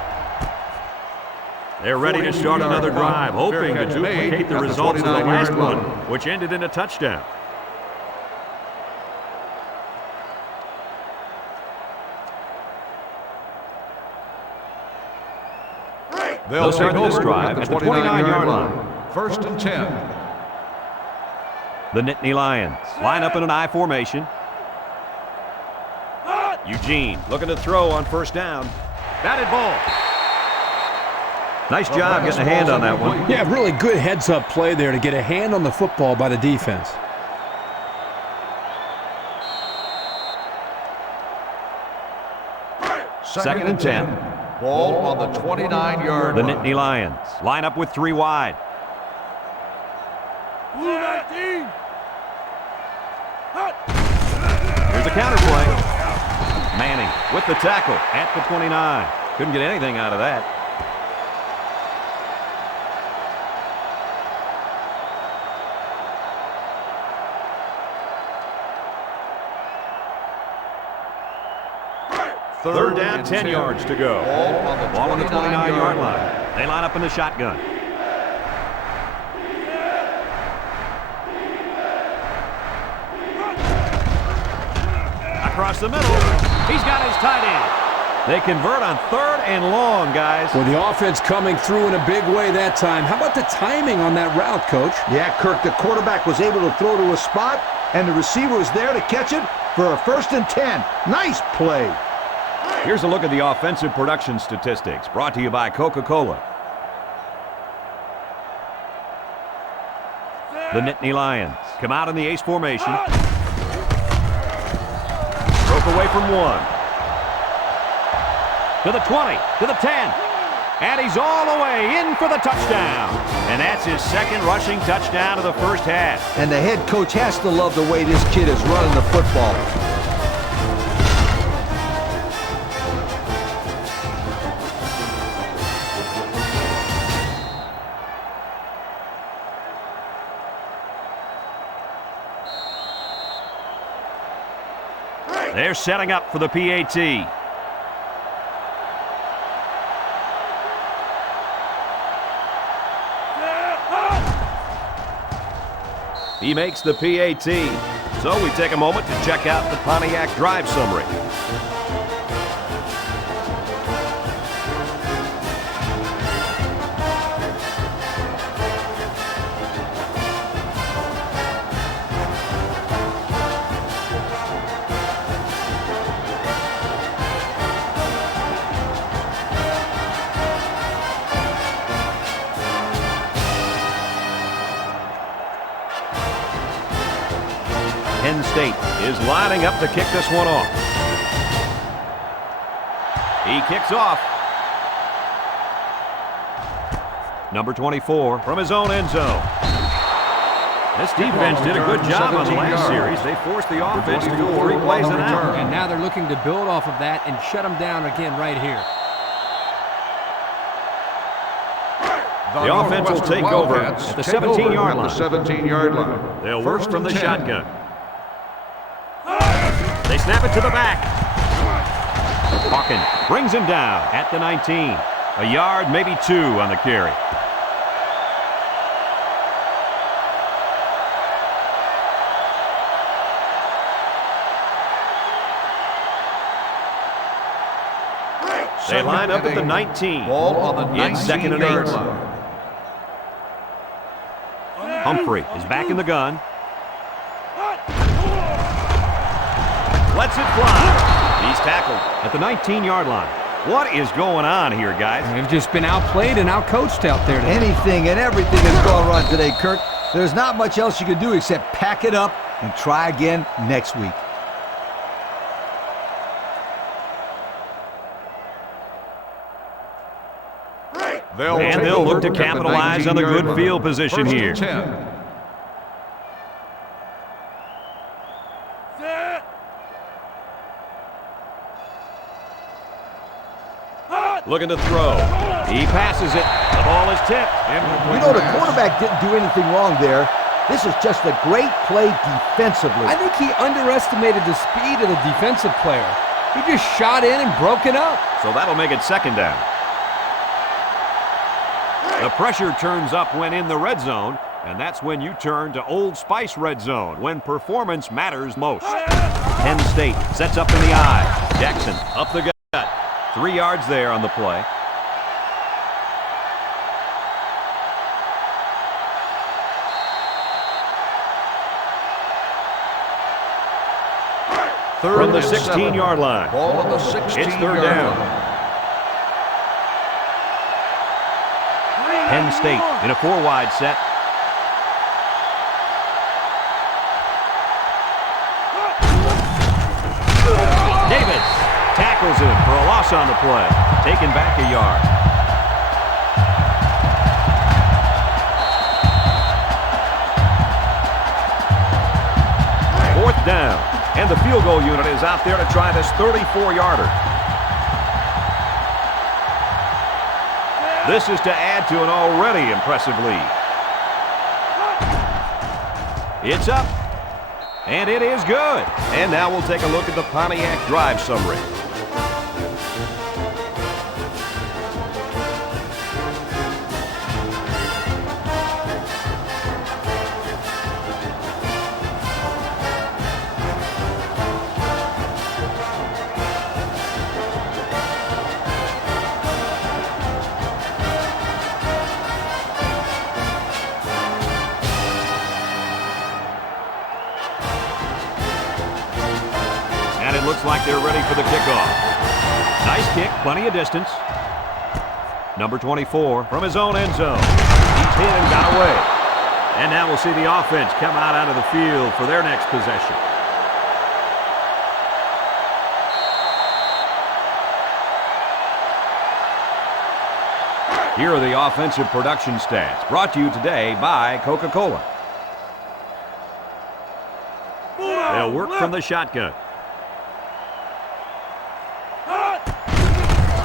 They're ready to start another drive, hoping to duplicate the results of the last one, which ended in a touchdown. They'll start this drive at the 29-yard line. 1st and 10. The Nittany Lions line up in an I formation. Eugene looking to throw on first down. Batted ball. Nice job getting a hand on that one. Yeah, really good heads-up play there to get a hand on the football by the defense. Second and 10. Ball on the 29-yard The line. Nittany Lions line up with 3 wide. Here's a counter play. Manning with the tackle at the 29. Couldn't get anything out of that. Third down, 10 yards to go. Ball on the 29-yard line. They line up in the shotgun. Across the middle. He's got his tight end. They convert on 3rd and long, guys. Well, the offense coming through in a big way that time. How about the timing on that route, Coach? Yeah, Kirk, the quarterback was able to throw to a spot, and the receiver was there to catch it for a 1st and 10. Nice play. Here's a look at the offensive production statistics, brought to you by Coca-Cola. The Nittany Lions come out in the ace formation. Broke away from 1. To the 20, to the 10. And he's all the way in for the touchdown. And that's his 2nd rushing touchdown of the first half. And the head coach has to love the way this kid is running the football. They're setting up for the PAT. He makes the PAT. So we take a moment to check out the Pontiac drive summary. Penn State is lining up to kick this one off. He kicks off. Number 24 from his own end zone. This defense did a good job on the last series. They forced the offense to go 3 plays and out. And now they're looking to build off of that and shut them down again right here. The offense will take over at the 17-yard line. The 17-yard line. They'll work from the shotgun. They snap it to the back. Hawkins brings him down at the 19. A yard, maybe 2 on the carry. They line up at the 19. Ball on the 19-yard It's 2nd and 8. line. Humphrey is back in the gun. Lets it fly. He's tackled at the 19-yard line. What is going on here, guys? They've just been outplayed and outcoached out there today. Anything and everything has gone wrong today, Kirk. There's not much else you can do except pack it up and try again next week. They'll look to capitalize on the good field position here. Looking to throw. He passes it. The ball is tipped. You know, the quarterback didn't do anything wrong there. This is just a great play defensively. I think he underestimated the speed of the defensive player. He just shot in and broke it up. So that'll make it second down. The pressure turns up when in the red zone, and that's when you turn to Old Spice red zone, when performance matters most. Penn State sets up in the eye. Jackson up the gut. 3 yards there on the play. From the 16-yard line. Ball on the 16-yard It's third down. Penn State in a 4-wide set. Davis tackles him for a loss on the play. Taken back a yard. Fourth down. And the field goal unit is out there to try this 34-yarder. This is to add to an already impressive lead. It's up. And it is good. And now we'll take a look at the Pontiac drive summary. Looks like they're ready for the kickoff. Nice kick, plenty of distance. Number 24 from his own end zone. He's hit and got away. And now we'll see the offense come out onto the field for their next possession. Here are the offensive production stats, brought to you today by Coca-Cola. They'll work from the shotgun.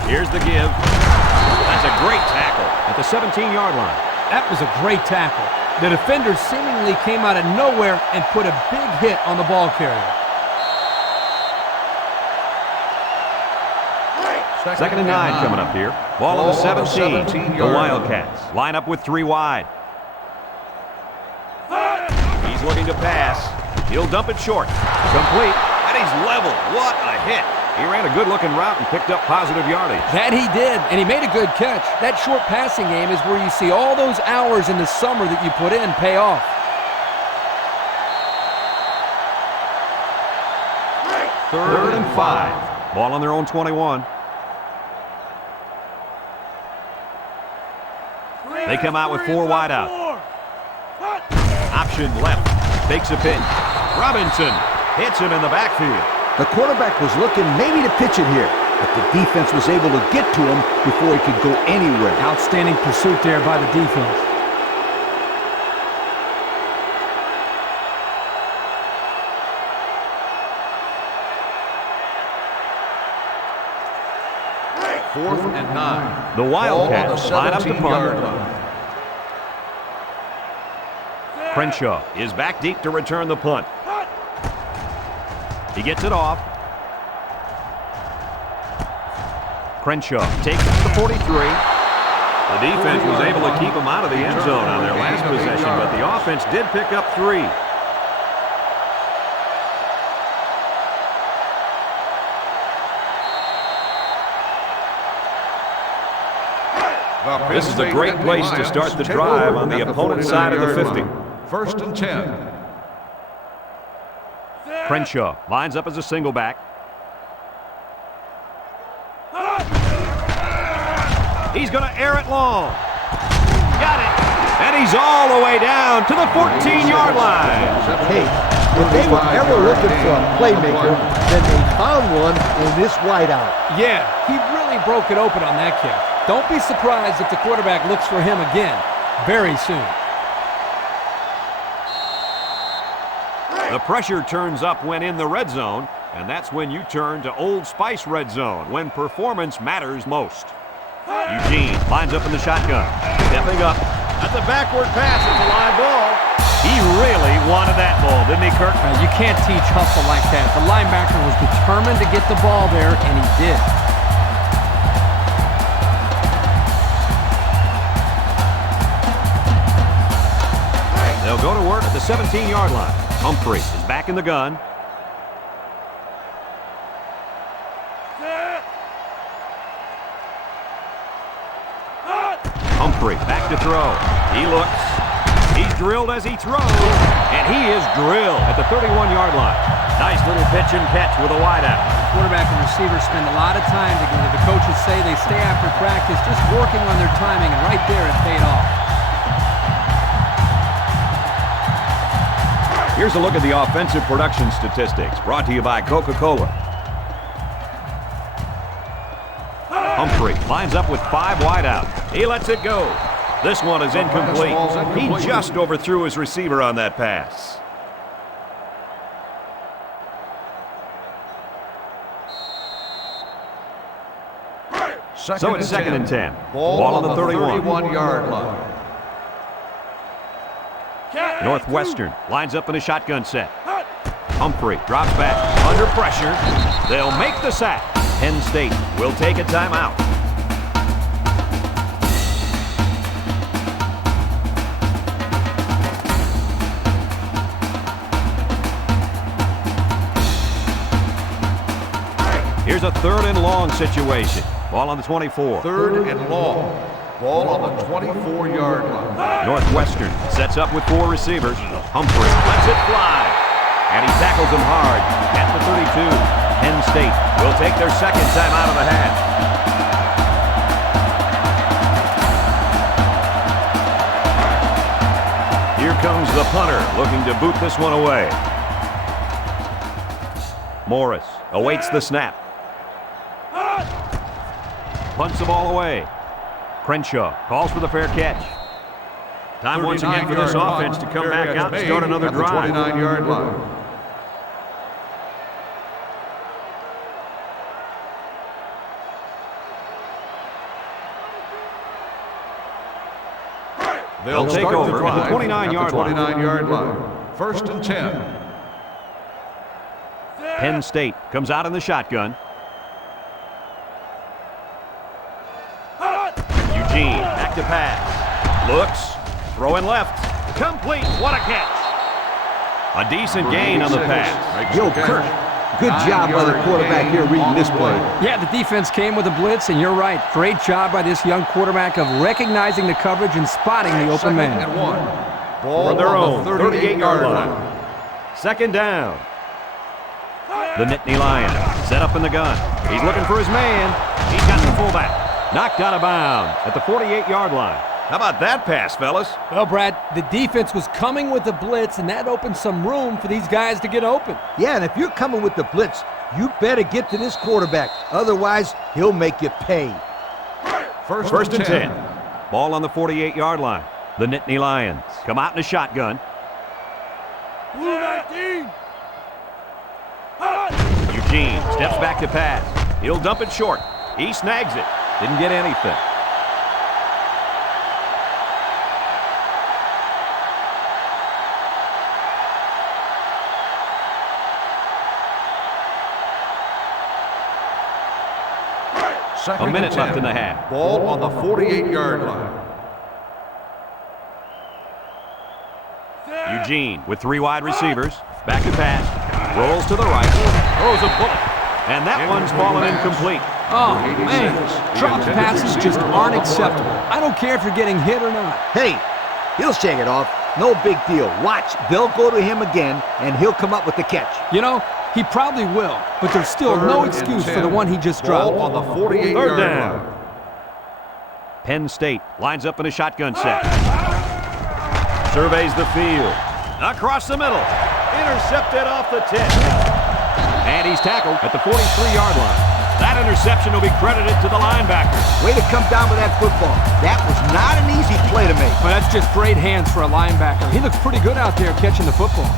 Here's the give. That's a great tackle at the 17-yard line. That was a great tackle. The defender seemingly came out of nowhere and put a big hit on the ball carrier. Second and 9 coming up here. Ball on the 17. The Wildcats line up with 3 wide. He's looking to pass. He'll dump it short. Complete. And he's level. What a hit. He ran a good-looking route and picked up positive yardage. That he did, and he made a good catch. That short passing game is where you see all those hours in the summer that you put in pay off. Third and 5. Ball on their own 21. They come out with 4 wide out. Option left. Takes a pinch. Robinson hits him in the backfield. The quarterback was looking maybe to pitch it here, but the defense was able to get to him before he could go anywhere. Outstanding pursuit there by the defense. Fourth and 9. The Wildcats line up to punt. Crenshaw is back deep to return the punt. He gets it off. Crenshaw takes it to the 43. The defense was able to keep him out of the end zone on their last possession, but the offense did pick up 3. This is a great place to start the drive on the opponent's side of the 50. First and 10. Crenshaw lines up as a single back. He's going to air it long. Got it. And he's all the way down to the 14-yard line. Hey, if they were ever looking for a playmaker, then they found one in this wideout. Yeah, he really broke it open on that kick. Don't be surprised if the quarterback looks for him again very soon. The pressure turns up when in the red zone, and that's when you turn to Old Spice Red Zone, when performance matters most. Eugene lines up in the shotgun. Stepping up. That's a backward pass. It's a live ball. He really wanted that ball, didn't he, Kirk? You can't teach hustle like that. The linebacker was determined to get the ball there, and he did. They'll go to work at the 17-yard line. Humphrey is back in the gun. Humphrey back to throw. He looks. He's drilled as he throws. And he is drilled at the 31-yard line. Nice little pitch and catch with a wideout. Quarterback and receiver spend a lot of time together. The coaches say they stay after practice just working on their timing, and right there it paid off. Here's a look at the offensive production statistics, brought to you by Coca-Cola. Humphrey lines up with 5 wide out. He lets it go. This one is incomplete. He just overthrew his receiver on that pass. So it's 2nd and 10. Ball on the 31-yard line. Northwestern lines up in a shotgun set. Humphrey drops back under pressure. They'll make the sack. Penn State will take a timeout. Here's a 3rd and long situation. Ball on the 24. 3rd and long. Ball on the 24-yard line. Northwestern sets up with 4 receivers. Humphrey lets it fly. And he tackles him hard at the 32. Penn State will take their 2nd time out of the half. Here comes the punter looking to boot this one away. Morris awaits the snap. Punts the ball away. Crenshaw calls for the fair catch. Time once again for this offense to come back out and start another drive. 29-yard line. They'll take over at the 29-yard line. 29-yard line. 1st and 10. Penn State comes out in the shotgun. Eugene back to pass. Looks. Throwing left. Complete. What a catch. A decent gain on the pass. Yo, Kirk, good job by the quarterback here reading this play. Yeah, the defense came with a blitz, and you're right. Great job by this young quarterback of recognizing the coverage and spotting the open man. 2nd and 1. Ball For their on own the 38-yard line. 2nd down. The Nittany Lions set up in the gun. He's looking for his man. He's got the fullback. Knocked out of bounds at the 48-yard line. How about that pass, fellas? Well, Brad, the defense was coming with the blitz, and that opened some room for these guys to get open. Yeah, and if you're coming with the blitz, you better get to this quarterback. Otherwise, he'll make you pay. First and 10. Ball on the 48-yard line. The Nittany Lions come out in a shotgun. Eugene steps back to pass. He'll dump it short. He snags it. Didn't get anything. A minute left in the half. Ball on the 48-yard line. Eugene with 3 wide receivers. Back to pass. Rolls to the right. Throws a bullet. And that one's fallen incomplete. Oh, man. Dropped passes just aren't acceptable. I don't care if you're getting hit or not. Hey, he'll shake it off. No big deal. Watch, they'll go to him again, and he'll come up with the catch. You know, he probably will, but there's still no excuse for the one he just dropped. Ball on the 48-yard line. Penn State lines up in a shotgun set. Surveys the field. Across the middle. Intercepted off the 10. And he's tackled at the 43-yard line. That interception will be credited to the linebacker. Way to come down with that football. That was not an easy play to make. Well, that's just great hands for a linebacker. He looks pretty good out there catching the football.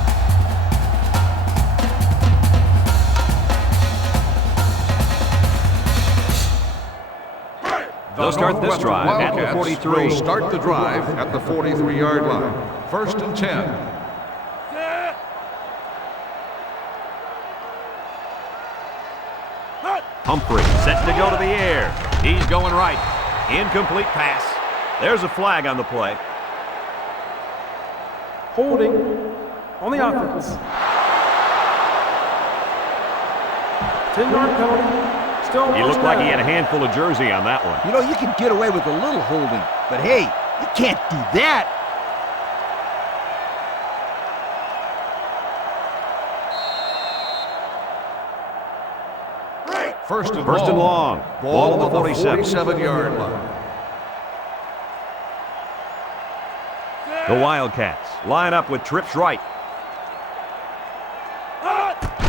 They'll start this drive at the Wildcats 43. will start the drive at the 43-yard line. 1st and 10. Humphrey set to go to the air. He's going right. Incomplete pass. There's a flag on the play. Holding on the offense. 10-yard penalty. Still He looked like he had a handful of jersey on that one. You know, you can get away with a little holding, but hey, you can't do that. First and long. Ball on the 47. 47-yard line. The Wildcats line up with trips right.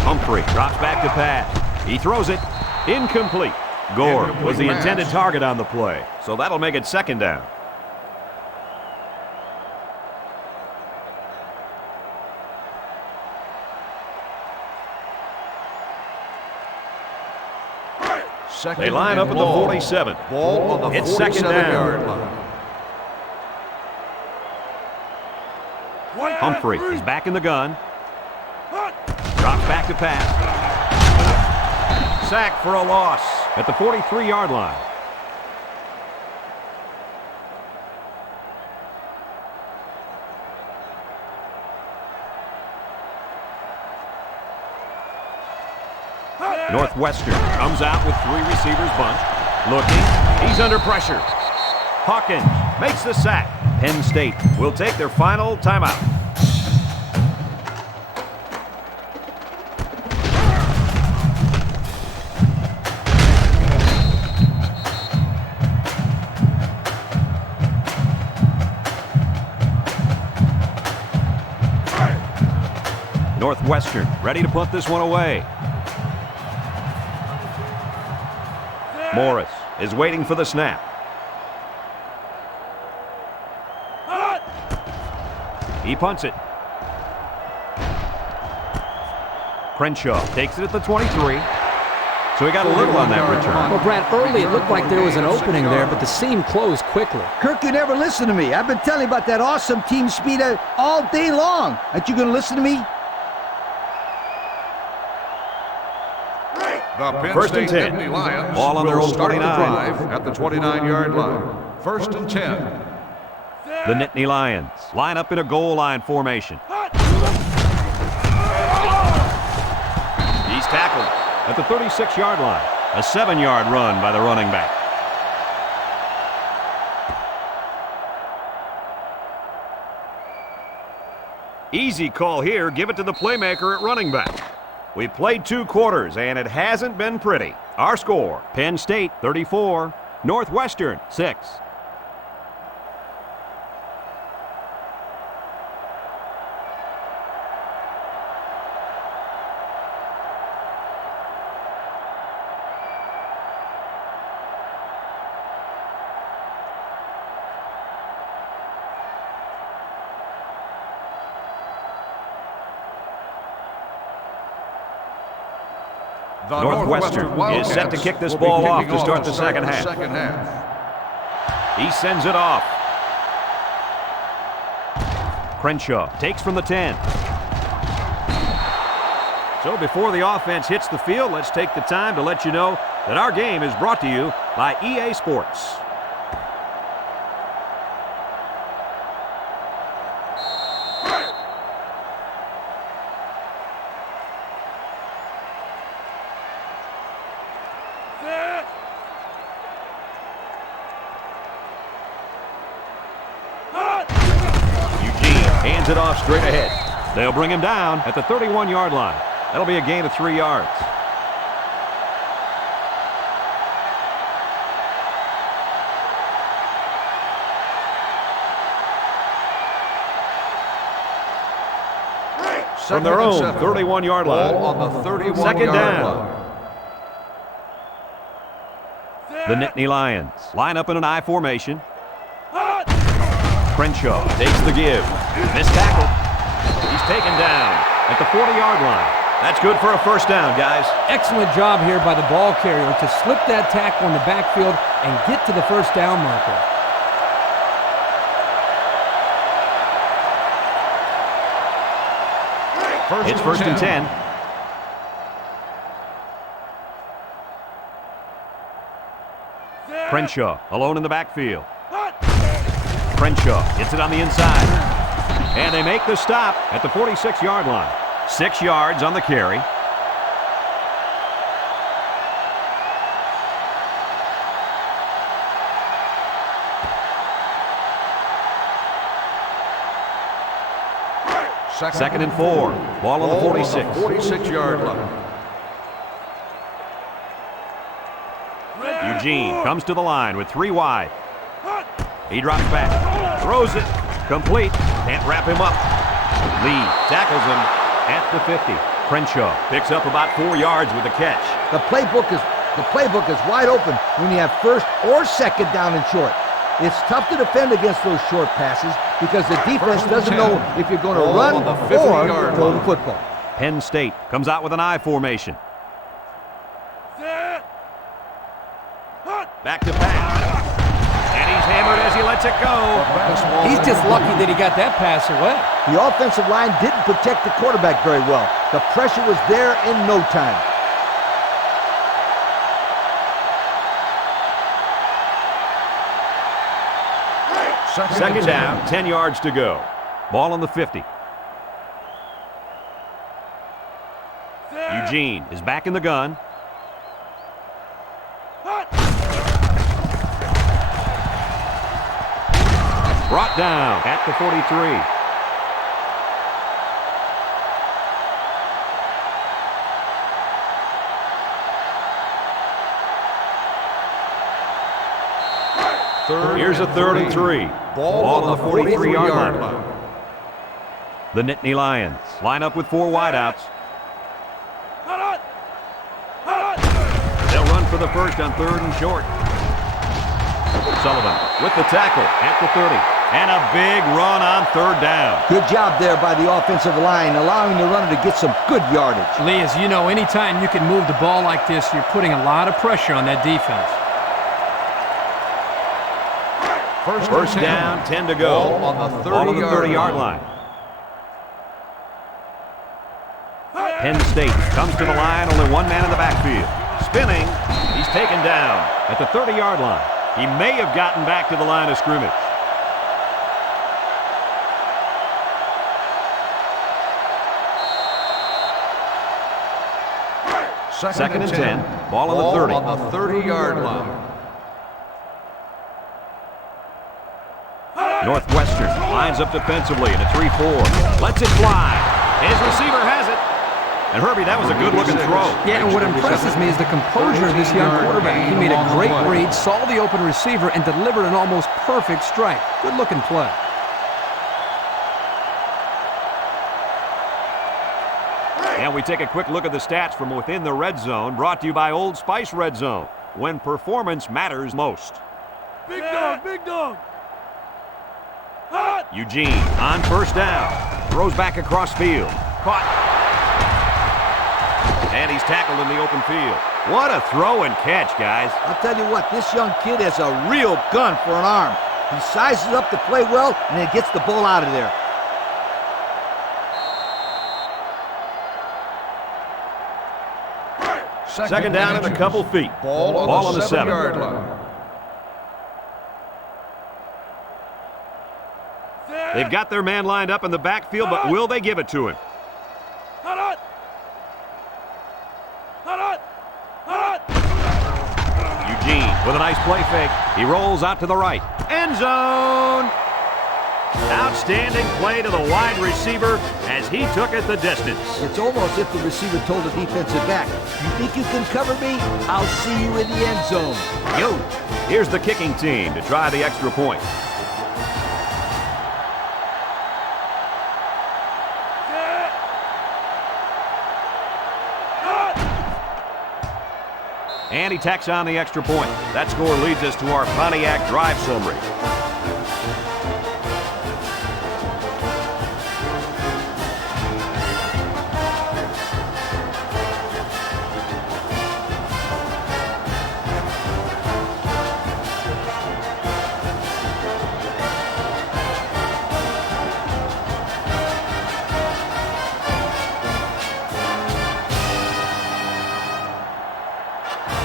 Humphrey drops back to pass. He throws it. Incomplete. Gore was the intended target on the play, so that'll make it 2nd down. They line up at the 47. Ball on the It's 2nd down. 47-yard line. Humphrey is back in the gun. Drops back to pass. Sack for a loss at the 43-yard line. Northwestern comes out with 3 receivers bunched. Looking. He's under pressure. Hawkins makes the sack. Penn State will take their final timeout. Northwestern ready to punt this one away. Morris is waiting for the snap. He punts it. Crenshaw takes it at the 23. So he got a little on that return. Well, Brad, early it looked like there was an opening there, but the seam closed quickly. Kirk, you never listen to me. I've been telling you about that awesome team speed all day long. Aren't you going to listen to me? The Penn 1st and State 10. Nittany Lions Ball on their will own start the 29. drive at the 29-yard line. 1st and 10. The Nittany Lions line up in a goal line formation. He's tackled at the 36-yard line. A 7-yard run by the running back. Easy call here. Give it to the playmaker at running back. We played 2 quarters, and it hasn't been pretty. Our score, Penn State 34, Northwestern 6. The Northwestern is set to kick this ball off to start the second half. He sends it off. Crenshaw takes from the 10. So before the offense hits the field, let's take the time to let you know that our game is brought to you by EA Sports. Hands it off straight ahead. They'll bring him down at the 31-yard line. That'll be a gain of 3 yards. from their own 31-yard line. Ball on the 31-yard Second down. line. The Nittany Lions line up in an I formation. Crenshaw takes the give. Missed tackle. He's taken down at the 40-yard line. That's good for a first down, guys. Excellent job here by the ball carrier to slip that tackle in the backfield and get to the first down marker. It's first and 10. Crenshaw alone in the backfield. Crenshaw gets it on the inside. And they make the stop at the 46-yard line. 6 yards on the carry. Second and 4. Ball on the 46. 46-yard line. Eugene comes to the line with 3 wide. He drops back. Throws it. Complete. Can't wrap him up. Lee tackles him at the 50. Crenshaw picks up about 4 yards with the catch. The playbook is wide open when you have first or second down and short. It's tough to defend against those short passes because the defense doesn't know if you're going to run or throw the football. Penn State comes out with an I formation. Back to pass. And he's hammered as he lets it go. He's just lucky that he got that pass away. The offensive line didn't protect the quarterback very well. The pressure was there in no time. Second down, 10 yards to go. Ball on the 50. Eugene is back in the gun. Brought down at the 43. Here's a 3rd and 3. Ball on the 43-yard line. The Nittany Lions line up with 4 wideouts. They'll run for the first on 3rd and short. Sullivan with the tackle at the 30. And a big run on 3rd down. Good job there by the offensive line, allowing the runner to get some good yardage. Lee, as you know, anytime you can move the ball like this, you're putting a lot of pressure on that defense. First down, 10 to go. Ball on the 30-yard line. Penn State comes to the line, only 1 man in the backfield. Spinning, he's taken down at the 30-yard line. He may have gotten back to the line of scrimmage. Second and 10. Ball on the 30. On the 30-yard line. Northwestern lines up defensively in a 3-4. Lets it fly. His receiver has it. And Herbie, that was a good-looking throw. Yeah, and what impresses me is the composure of this young quarterback. He made a great read, saw the open receiver, and delivered an almost perfect strike. Good-looking play. And we take a quick look at the stats from within the red zone, brought to you by Old Spice Red Zone, when performance matters most. Big dog, big dog. Eugene on first down. Throws back across field. Caught. And he's tackled in the open field. What a throw and catch, guys. I'll tell you what, this young kid has a real gun for an arm. He sizes up to play well, and then gets the ball out of there. Second down and a couple feet. Ball on the 7-yard line. They've got their man lined up in the backfield, but will they give it to him? Eugene with a nice play fake. He rolls out to the right. End zone! Outstanding play to the wide receiver as he took it the distance. It's almost if the receiver told the defensive back, "You think you can cover me? I'll see you in the end zone." Yo! Here's the kicking team to try the extra point. And he tacks on the extra point. That score leads us to our Pontiac drive summary.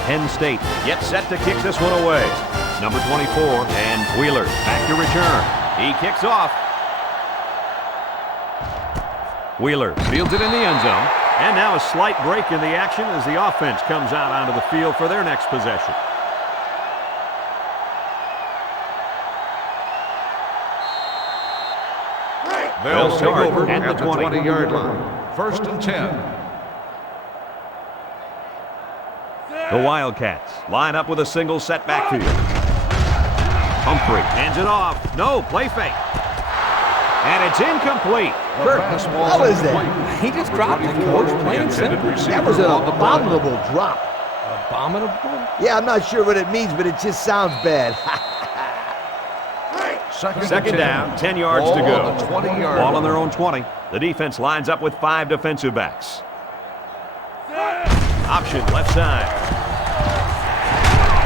Penn State gets set to kick this one away. Number 24, and Wheeler back to return. He kicks off. Wheeler fields it in the end zone. And now a slight break in the action as the offense comes out onto the field for their next possession. They'll take start over at the 20-yard line. First and 10. The Wildcats line up with a single set backfield. Humphrey hands it off. No, play fake. And it's incomplete. Kurt, how is that? He just dropped it, Coach. Plain and simple. That was an abominable drop. Abominable? Yeah, I'm not sure what it means, but it just sounds bad. Second down, 10 yards to go. On the 20-yard Ball on their own 20. The defense lines up with 5 defensive backs. Option left side.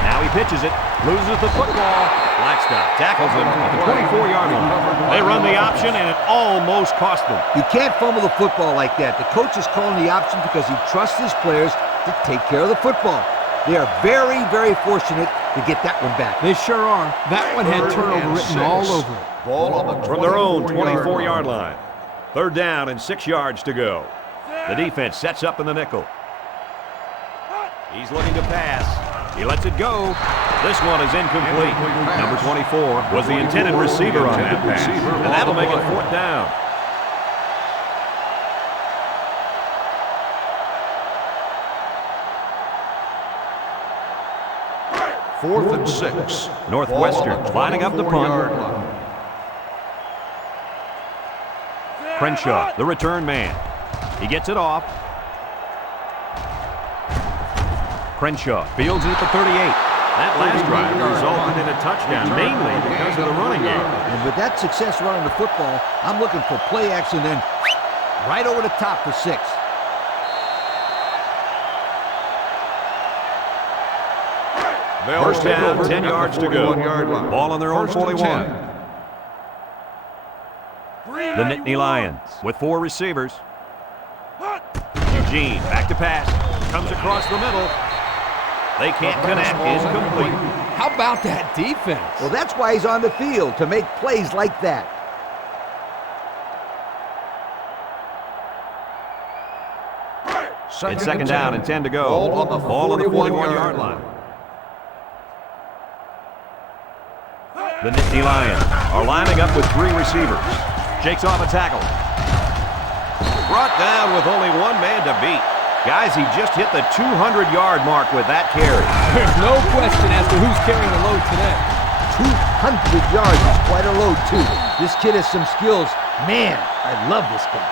Now he pitches it, loses the football. Blackstock tackles him at the 24-yard line. They run the option, and it almost cost them. You can't fumble the football like that. The coach is calling the option because he trusts his players to take care of the football. They are very, very fortunate to get that one back. They sure are. That one had turnover written all over it. Ball on the From their own 24-yard line. Third down and 6 yards to go. The defense sets up in the nickel. He's looking to pass. He lets it go. This one is incomplete. Number 24 was the intended receiver on that pass. And that'll make it fourth down. Fourth and 6. Northwestern lining up the punt. Crenshaw, the return man. He gets it off. Crenshaw fields it at the 38. That last drive resulted in a touchdown, mainly because of the running game. And with that success running the football, I'm looking for play action then right over the top for 6. First down, 10 yards to go. Ball on their own 41. The Nittany Lions with 4 receivers. Eugene back to pass. Comes across the middle. They can't connect. Incomplete. How about that defense? Well, that's why he's on the field, to make plays like that. It's second down and 10 to go. Ball on the 41-yard line. The Nittany Lions are lining up with 3 receivers. Shakes off a tackle. Brought down with only 1 man to beat. Guys, he just hit the 200-yard mark with that carry. There's no question as to who's carrying the load today. 200 yards is quite a load, too. This kid has some skills. Man, I love this guy.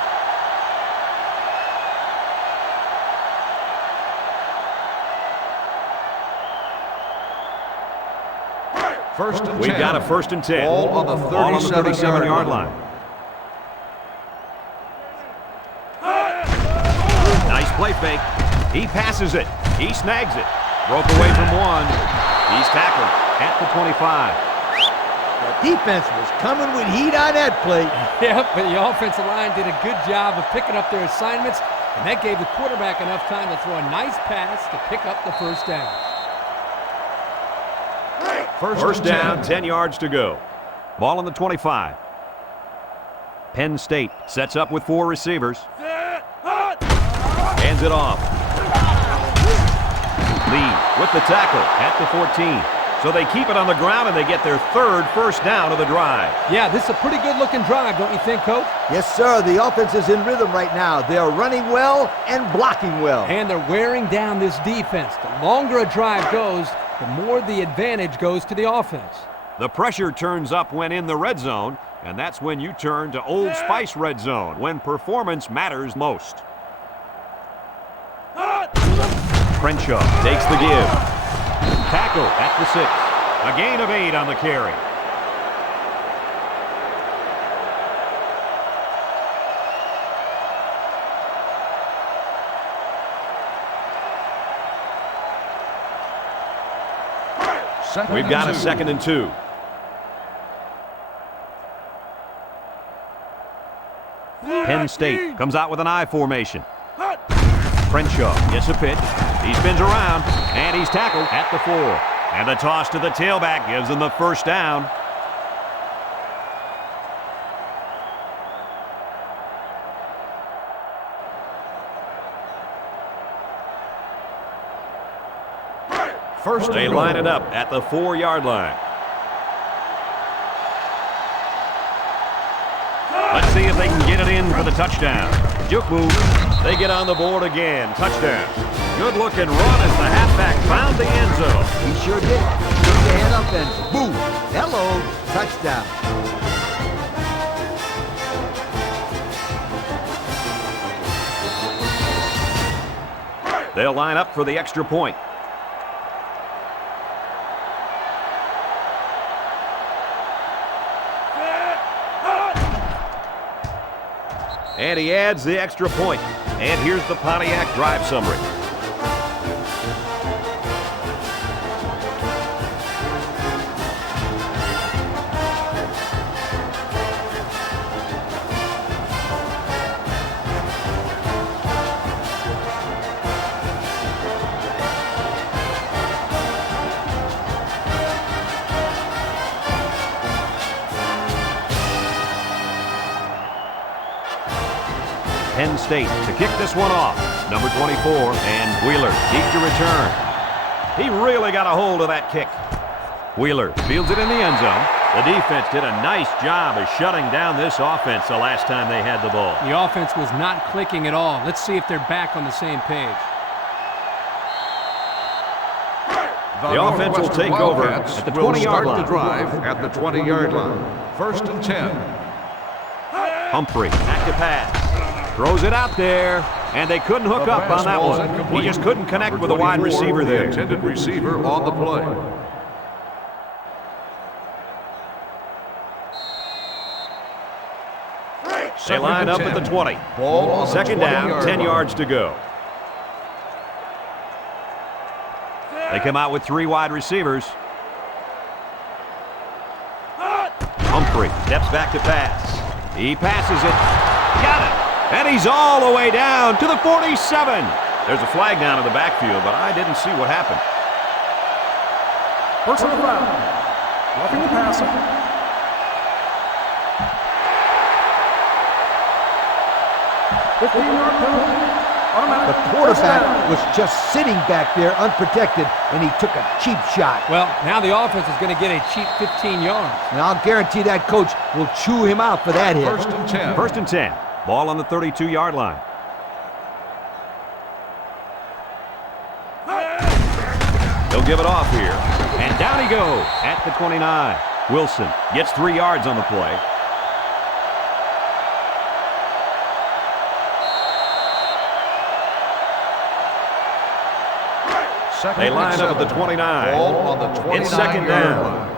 We've got a first and 10. Ball on the 37-yard line. Nice play fake. He passes it. He snags it. Broke away from 1. He's tackled at the 25. The defense was coming with heat on that play. Yep, but the offensive line did a good job of picking up their assignments, and that gave the quarterback enough time to throw a nice pass to pick up the first down. First down, 10 yards to go. Ball on the 25. Penn State sets up with 4 receivers. Hands it off. Lee with the tackle at the 14. So they keep it on the ground and they get their 3rd first down of the drive. Yeah, this is a pretty good-looking drive, don't you think, Coach? Yes, sir. The offense is in rhythm right now. They are running well and blocking well. And they're wearing down this defense. The longer a drive goes, the more the advantage goes to the offense. The pressure turns up when in the red zone, and that's when you turn to Old Spice red zone, when performance matters most. Crenshaw takes the give. Tackle at the 6. A gain of 8 on the carry. We've got a 2nd and 2. Penn State comes out with an I formation. Crenshaw gets a pitch. He spins around, and he's tackled at the 4. And the toss to the tailback gives them the first down. They line it up at the 4-yard line. Let's see if they can get it in for the touchdown. Juke move. They get on the board again. Touchdown. Good-looking run as the halfback found the end zone. He sure did. Took the head up and boom. Hello. Touchdown. They'll line up for the extra point. And he adds the extra point. And here's the Pontiac drive summary. Penn State to kick this one off. Number 24, and Wheeler deep to return. He really got a hold of that kick. Wheeler fields it in the end zone. The defense did a nice job of shutting down this offense the last time they had the ball. The offense was not clicking at all. Let's see if they're back on the same page. The offense will take over at the 20-yard line. The drive at the 20-yard line. 1st and 10. Humphrey back to pass. Throws it out there, and they couldn't hook up on that one. He just couldn't connect with a wide receiver there. Intended receiver on the play. They line up at the 20. Ball 2nd down, 10 yards to go. They come out with 3 wide receivers. Humphrey steps back to pass. He passes it. Got it. And he's all the way down to the 47. There's a flag down in the backfield, but I didn't see what happened. Personal foul. Roughing the passer. The quarterback was just sitting back there unprotected, and he took a cheap shot. Well, now the offense is going to get a cheap 15 yards. And I'll guarantee that coach will chew him out for that hit. 1st and 10. 1st and 10. Ball on the 32-yard line. He'll give it off here. And down he goes at the 29. Wilson gets 3 yards on the play. They line up at the 29. Ball on the 29. It's 2nd down.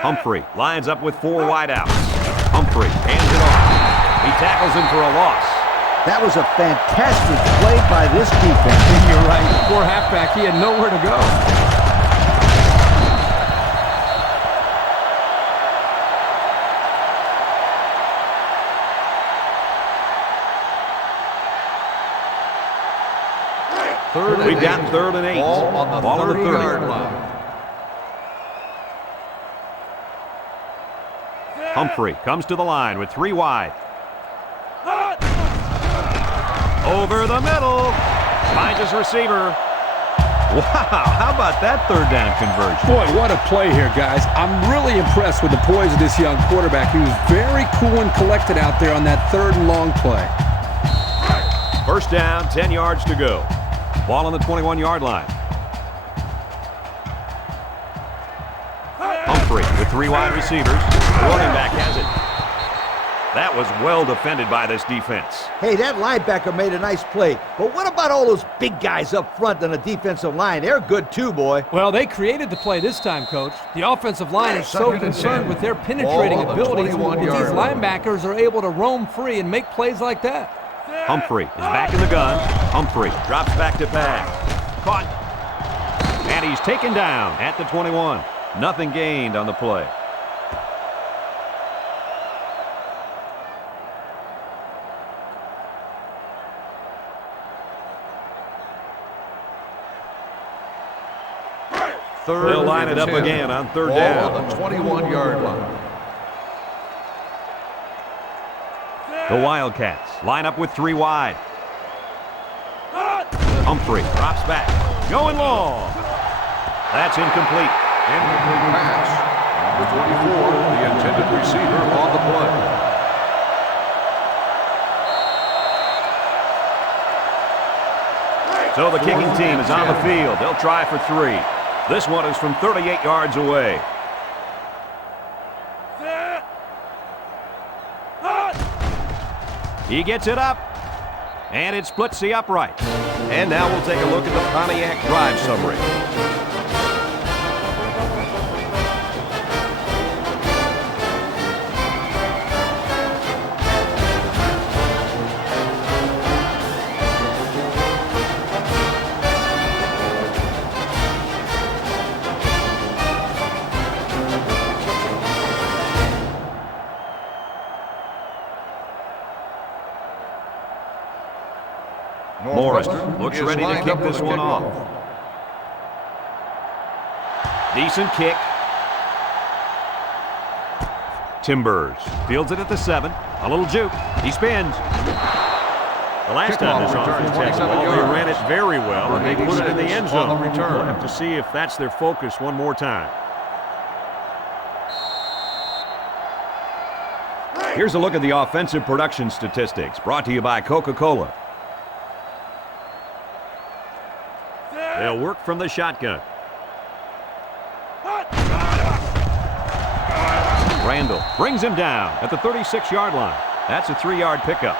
Humphrey lines up with 4 wideouts. Humphrey hands it off. He tackles him for a loss. That was a fantastic play by this defense. You're right. Poor halfback, he had nowhere to go. We've got 3rd and 8. Ball on the 30-yard line. Humphrey comes to the line with 3 wide. Over the middle. Finds his receiver. Wow, how about that 3rd down conversion? Boy, what a play here, guys. I'm really impressed with the poise of this young quarterback. He was very cool and collected out there on that 3rd and long play. 1st down, 10 yards to go. Ball on the 21-yard line. Humphrey with 3 wide receivers. The running back has it. That was well defended by this defense. Hey, that linebacker made a nice play. But what about all those big guys up front on the defensive line? They're good too, boy. Well, they created the play this time, Coach. The offensive line is so concerned with their penetrating abilities that these linebackers are able to roam free and make plays like that. Humphrey is back in the gun. Humphrey drops back to pass. Caught. And he's taken down at the 21. Nothing gained on the play. They'll line it up again on third down. On the 21-yard line. The Wildcats line up with 3 wide. Humphrey drops back. Going long. That's incomplete. Incomplete pass. Number 24, the intended receiver on the play. So the kicking team is on the field. They'll try for 3. This one is from 38 yards away. He gets it up, and it splits the upright. And now we'll take a look at the Pontiac drive summary. Northwestern looks ready to kick this one off. Decent kick. Timbers fields it at the 7. A little juke. He spins. The last time this offense had the ball, they ran it very well, and they put it in the end zone. We'll have to see if that's their focus one more time. Here's a look at the offensive production statistics, brought to you by Coca-Cola. They'll work from the shotgun. Randall brings him down at the 36-yard line. That's a 3-yard pickup.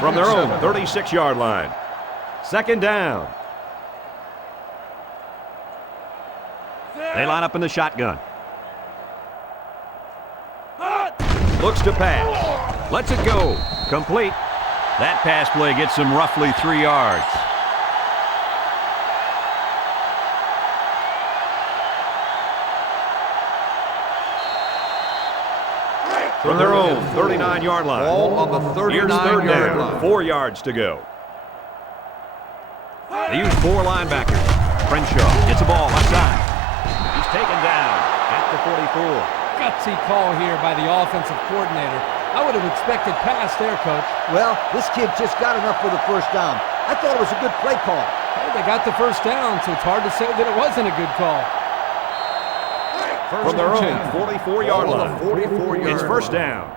From their own 36-yard line. Second down. They line up in the shotgun. Looks to pass. Lets it go. Complete. That pass play gets him roughly 3 yards. From their own 39-yard line. Ball on the 39-yard line. 4 yards to go. They use 4 linebackers. Crenshaw gets the ball left side. He's taken down at the 44. Gutsy call here by the offensive coordinator. I would have expected pass there, Coach. Well, this kid just got enough for the first down. I thought it was a good play call. Hey, they got the first down, so it's hard to say that it wasn't a good call. From their own 44-yard line. 44-yard It's first down.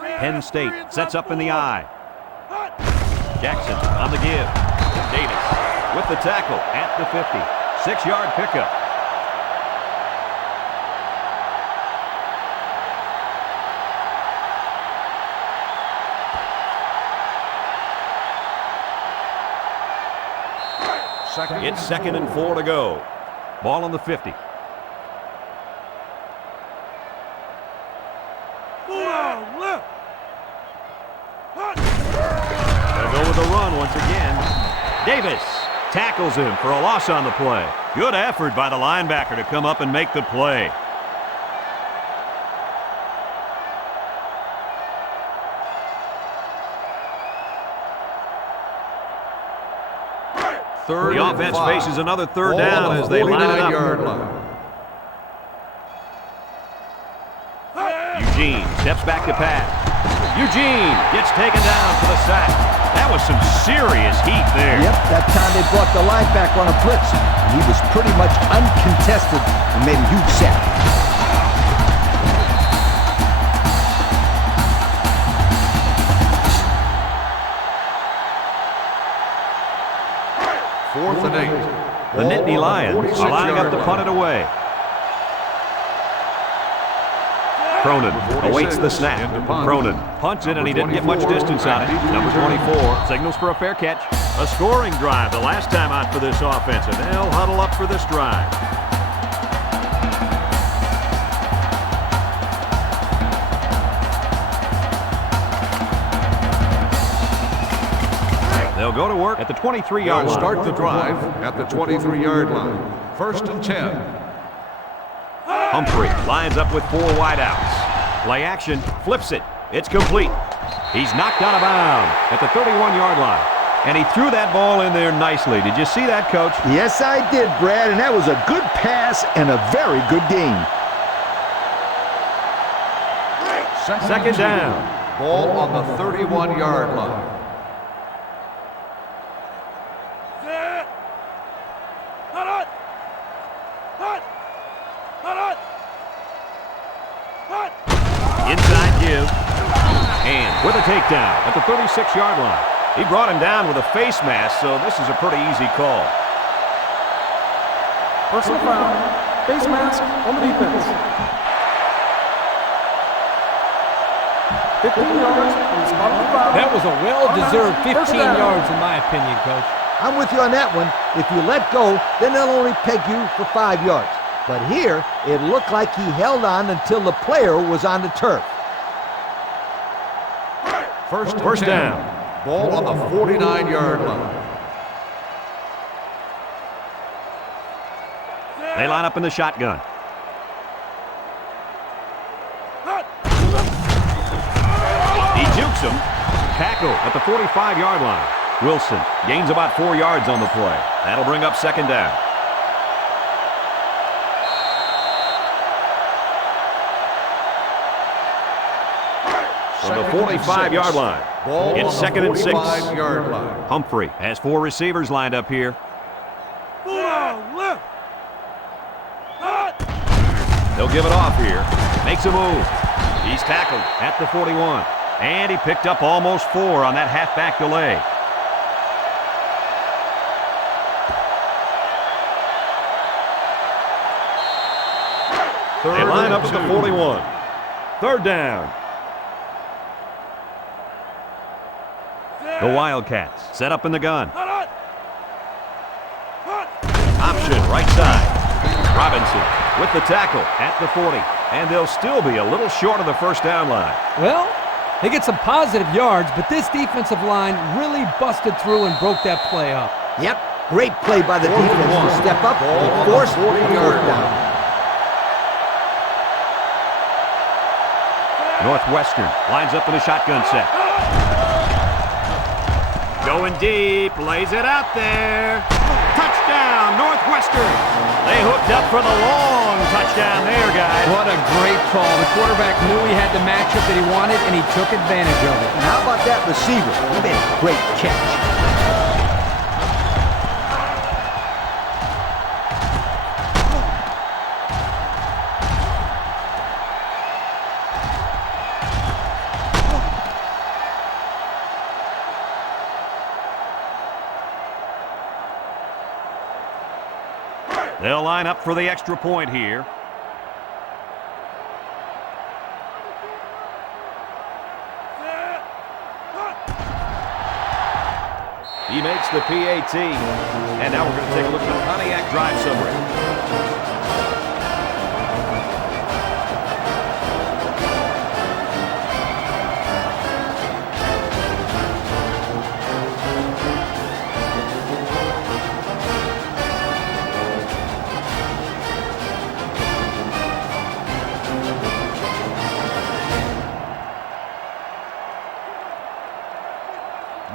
Penn State sets up in the eye. Jackson on the give. Davis with the tackle at the 50. 6-yard pickup. It's 2nd and 4 to go. Ball on the 50. They'll go with a run once again. Davis tackles him for a loss on the play. Good effort by the linebacker to come up and make the play. The offense faces another third down as they line it up. Eugene steps back to pass. Eugene gets taken down for the sack. That was some serious heat there. Yep, that time they brought the linebacker on a blitz. And he was pretty much uncontested and made a huge sack. and 8. The Nittany Lions are lining up to punt it away. Cronin awaits the snap. Cronin punts it, and he didn't get much distance on it. Number 24 signals for a fair catch. A scoring drive the last time out for this offense, and they'll huddle up for this drive. They'll go to work at the 23-yard line. Start the drive at the 23-yard line. 1st and 10. Humphrey lines up with 4 wideouts. Play action, flips it. It's complete. He's knocked out of bounds at the 31-yard line. And he threw that ball in there nicely. Did you see that, Coach? Yes, I did, Brad, and that was a good pass and a very good game. Second down. Ball on the 31-yard line. Inside give. And with a takedown at the 36-yard line. He brought him down with a face mask, so this is a pretty easy call. Personal foul. Face mask on the defense. 15 yards from the spot of the foul. That was a well-deserved 15 yards in my opinion, Coach. I'm with you on that one. If you let go, then they'll only peg you for 5 yards. But here, it looked like he held on until the player was on the turf. First down. Ball on the 49-yard line. They line up in the shotgun. He jukes him. Tackle at the 45-yard line. Wilson gains about 4 yards on the play. That'll bring up second down. From the 45-yard line. It's 2nd and 6. Humphrey has 4 receivers lined up here. They'll give it off here. Makes a move. He's tackled at the 41. And he picked up almost 4 on that halfback delay. They line up at the 41. 3rd down. The Wildcats set up in the gun. Option right side. Robinson with the tackle at the 40. And they'll still be a little short of the first down line. Well, they get some positive yards, but this defensive line really busted through and broke that play up. Yep, great play by the defense to step up and force the 4th down. Northwestern lines up in a shotgun set. Going deep, lays it out there. Touchdown, Northwestern. They hooked up for the long touchdown there, guys. What a great call. The quarterback knew he had the matchup that he wanted, and he took advantage of it. And how about that receiver? He made a great catch. They'll line up for the extra point here. He makes the PAT. And now we're going to take a look at the Pontiac drive summary.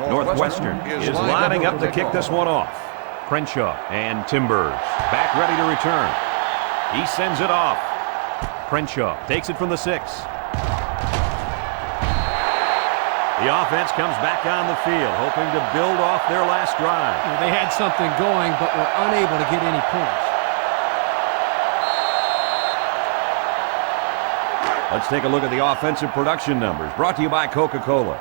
Northwestern is lining up to kick this one off. Crenshaw and Timbers back ready to return. He sends it off. Crenshaw takes it from the 6. The offense comes back on the field, hoping to build off their last drive. They had something going, but were unable to get any points. Let's take a look at the offensive production numbers, brought to you by Coca-Cola.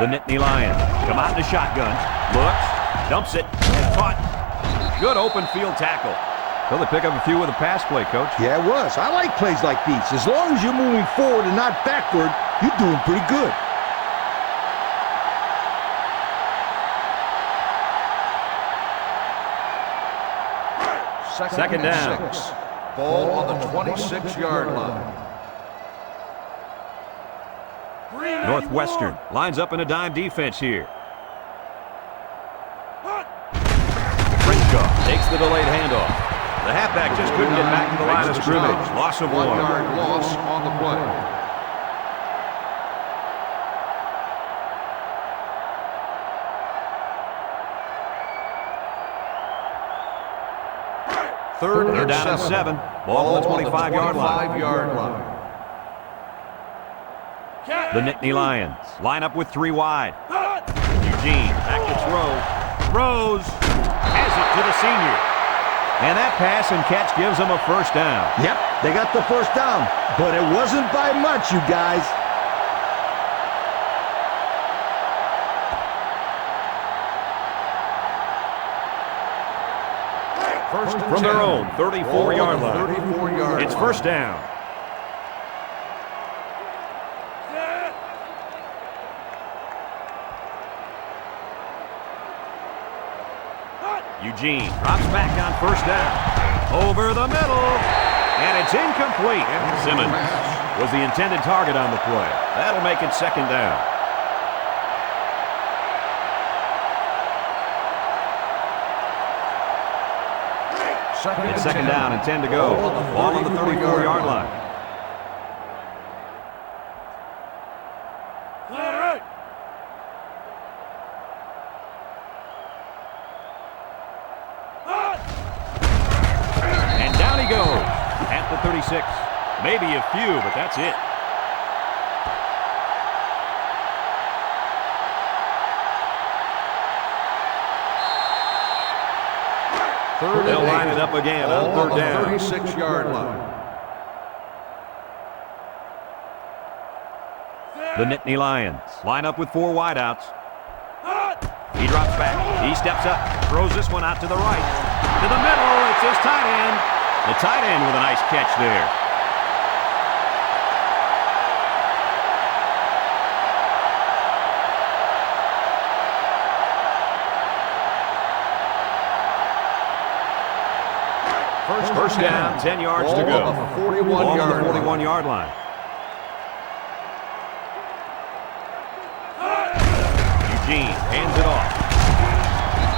The Nittany Lions come out in the shotgun. Looks, dumps it, and caught. Good open field tackle. So they pick up a few with a pass play, Coach. Yeah, it was. I like plays like these. As long as you're moving forward and not backward, you're doing pretty good. Second down. 6. Ball on the 26-yard line. Northwestern lines up in a dime defense here. Crenshaw takes the delayed handoff. The halfback just couldn't get back to the line of scrimmage. Loss of 1. 1-yard loss on the play. They're down at 7. Ball on the 25-yard line. The Nittany Lions line up with 3 wide. Eugene back to throw. Throws. Has it to the senior. And that pass and catch gives them a first down. Yep, they got the first down, but it wasn't by much, you guys. From their own 34-yard line. It's first down. Eugene drops back on first down. Over the middle. And it's incomplete. Simmons was the intended target on the play. That'll make it second down. It's second down and 10 to go. Ball on the 34-yard line. And down he goes at the 36. Maybe a few, but that's it. They'll line it up again on third down. 36-yard line. The Nittany Lions line up with 4 wideouts. He drops back. He steps up. Throws this one out to the right. To the middle. It's his tight end. The tight end with a nice catch there. First down, 10 yards to go. On the 41-yard line. Eugene hands it off.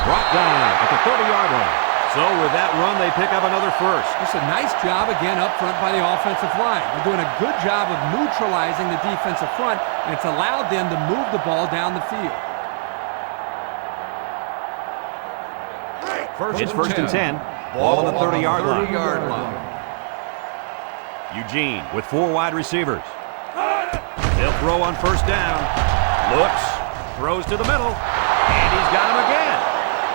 Brought down at the 30-yard line. So with that run, they pick up another first. It's a nice job again up front by the offensive line. They're doing a good job of neutralizing the defensive front, and it's allowed them to move the ball down the field. It's first and 10. Ball on the 30-yard line. Eugene with 4 wide receivers. They'll throw on first down. Looks, throws to the middle, and he's got him again.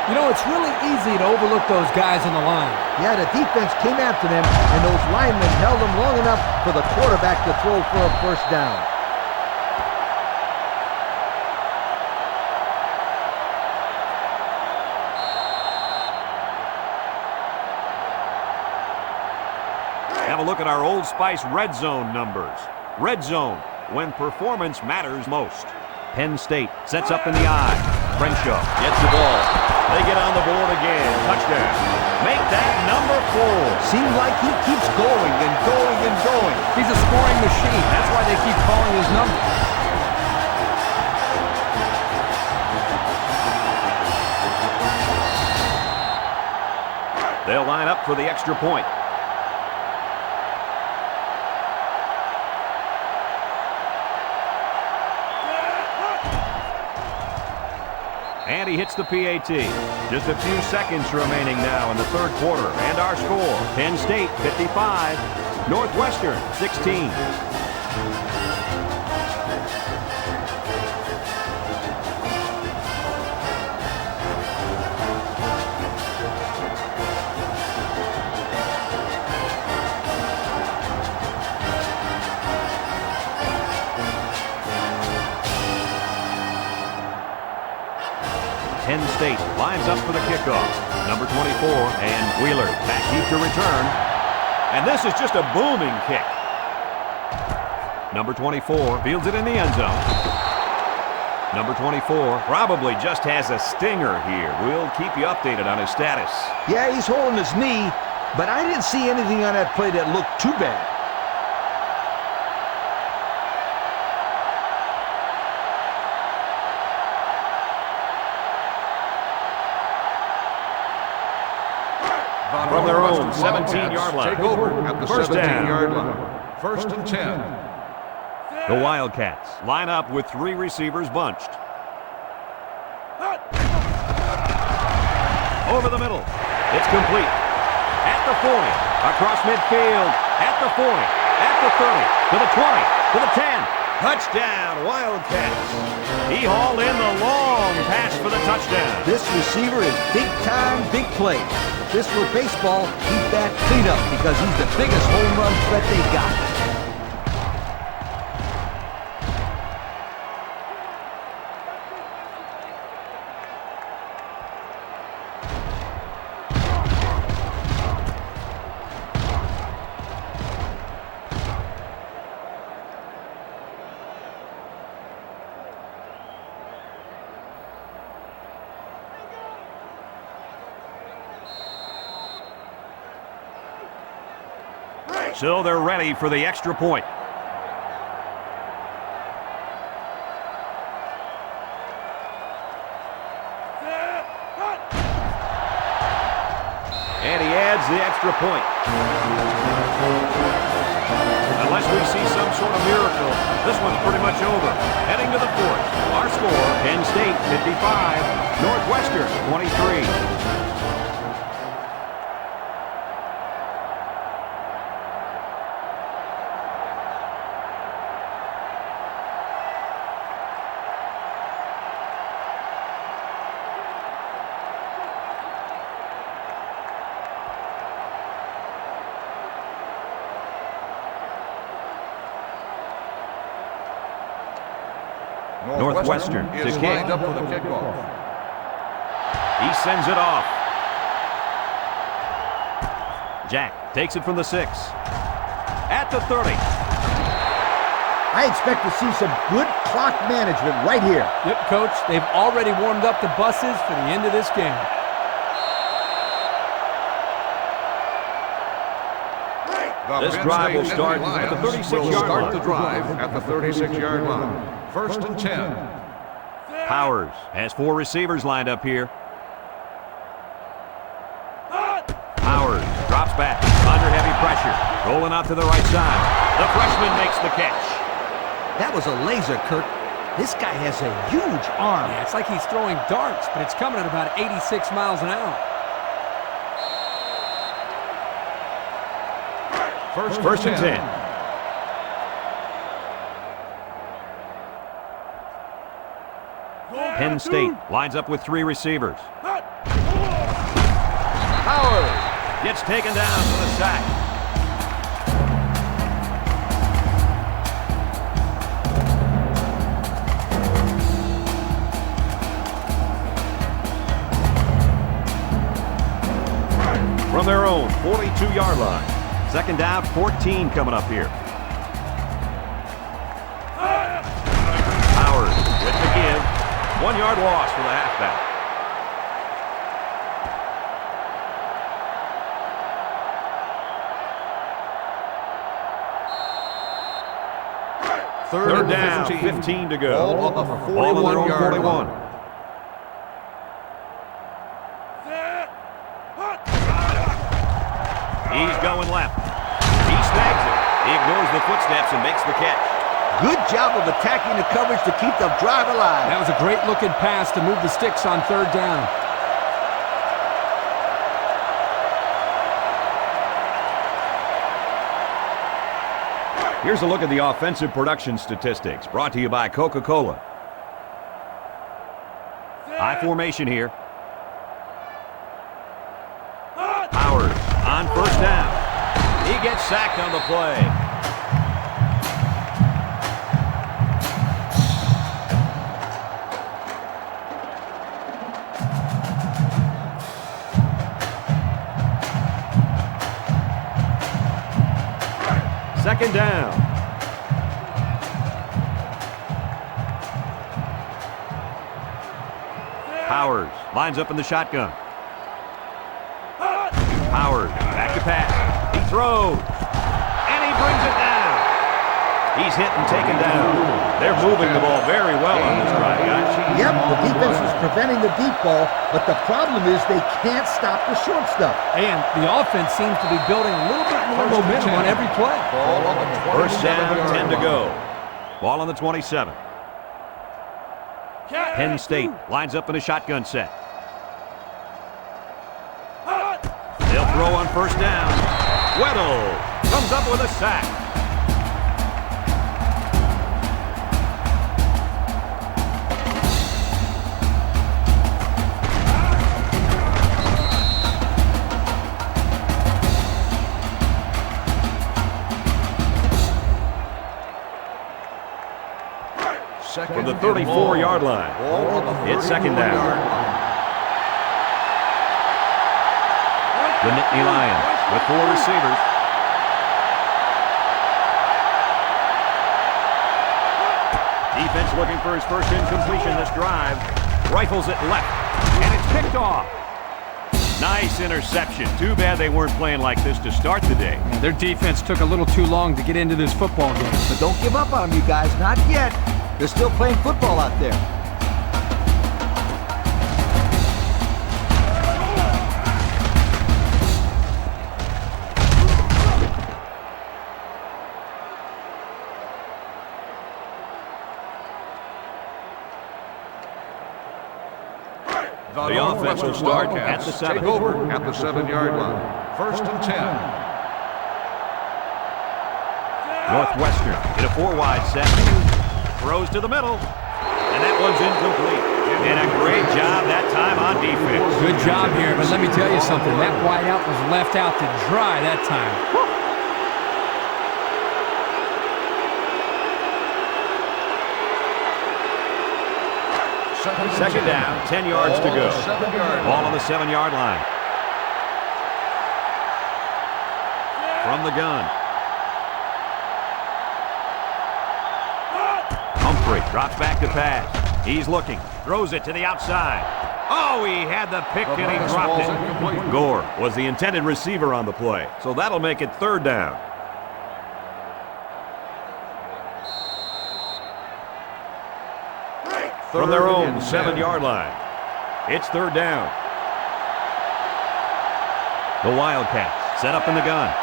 You know, it's really easy to overlook those guys on the line. Yeah, the defense came after them, and those linemen held them long enough for the quarterback to throw for a first down. Have a look at our Old Spice red zone numbers. Red zone, when performance matters most. Penn State sets up in the I. Crenshaw gets the ball. They get on the board again. Touchdown. Make that number 4. Seems like he keeps going and going and going. He's a scoring machine. That's why they keep calling his number. They'll line up for the extra point. And he hits the PAT. Just a few seconds remaining now in the third quarter. And our score, Penn State 55, Northwestern 16. State lines up for the kickoff. Number 24, and Wheeler back deep to return. And this is just a booming kick. Number 24 fields it in the end zone. Number 24 probably just has a stinger here. We'll keep you updated on his status. Yeah, he's holding his knee, but I didn't see anything on that play that looked too bad. From their own 17-yard line. Take over at the First down. 17-yard line. First and 10. The Wildcats line up with 3 receivers bunched. Over the middle. It's complete. At the 40. Across midfield. At the 40. At the 30. To the 20. To the 10. Touchdown, Wildcats. He hauled in the long pass for the touchdown. This receiver is big time, big play. If this were baseball, he'd bat cleanup because he's the biggest home run threat they got. So they're ready for the extra point. And he adds the extra point. Unless we see some sort of miracle, this one's pretty much over. Heading to the 4th. Our score, Penn State 55, Northwestern 23. Northwestern to is kick. lined up for the kickoff. He sends it off. Jack takes it from the 6. At the 30. I expect to see some good clock management right here. Yep, Coach. They've already warmed up the buses for the end of this game. This drive will start at the 36-yard line. Start the drive at the 36-yard line. First and 10. Powers has 4 receivers lined up here. Powers drops back under heavy pressure. Rolling out to the right side. The freshman makes the catch. That was a laser, Kirk. This guy has a huge arm. Yeah, it's like he's throwing darts, but it's coming at about 86 miles an hour. First and 10. Penn State lines up with 3 receivers. Powers gets taken down for the sack. From their own 42-yard line. Second down, 14 coming up here. Powers with the give. 1-yard loss for the halfback. Third down, 15 to go. Ball on the Ball on their own 41-yard 41. line. He's going left. He snags it. He ignores the footsteps and makes the catch. Good job of attacking the coverage to keep the drive alive. That was a great looking pass to move the sticks on 3rd down. Here's a look at the offensive production statistics brought to you by Coca-Cola. High formation here. Powers on 1st down. He gets sacked on the play. Second down. Powers lines up in the shotgun. Powers back to pass. He throws. And he brings it down. He's hit and taken down. They're moving the ball very well on this drive, guys. Yep, the defense is preventing the deep ball, but the problem is they can't stop the short stuff. And the offense seems to be building a little bit more momentum on every play. Ball on the First down, 27-yard 10 to line. go. Ball on the 27. Penn State lines up in a shotgun set. They'll throw on first down. Weddle comes up with a sack. From the 34-yard line. It's second down. The Nittany Lions with 4 receivers. Defense looking for his first incompletion this drive. Rifles it left, and it's picked off. Nice interception. Too bad they weren't playing like this to start the day. Their defense took a little too long to get into this football game. But don't give up on them, you guys. Not yet. They're still playing football out there. The offense will start at the 7. Take over at the 7-yard line. First and 10. Northwestern in a 4-wide set. Throws to the middle. And that one's incomplete. And a great job that time on defense. Good job here, but let me tell you something. That wideout was left out to dry that time. Second down, 10 yards to go. Ball on the 7-yard line. From the gun. Humphrey drops back to pass. He's looking. Throws it to the outside. Oh, he had the pick and he dropped it. Gore was the intended receiver on the play. So that'll make it third down. From their own 7-yard line. It's third down. The Wildcats set up in the gun.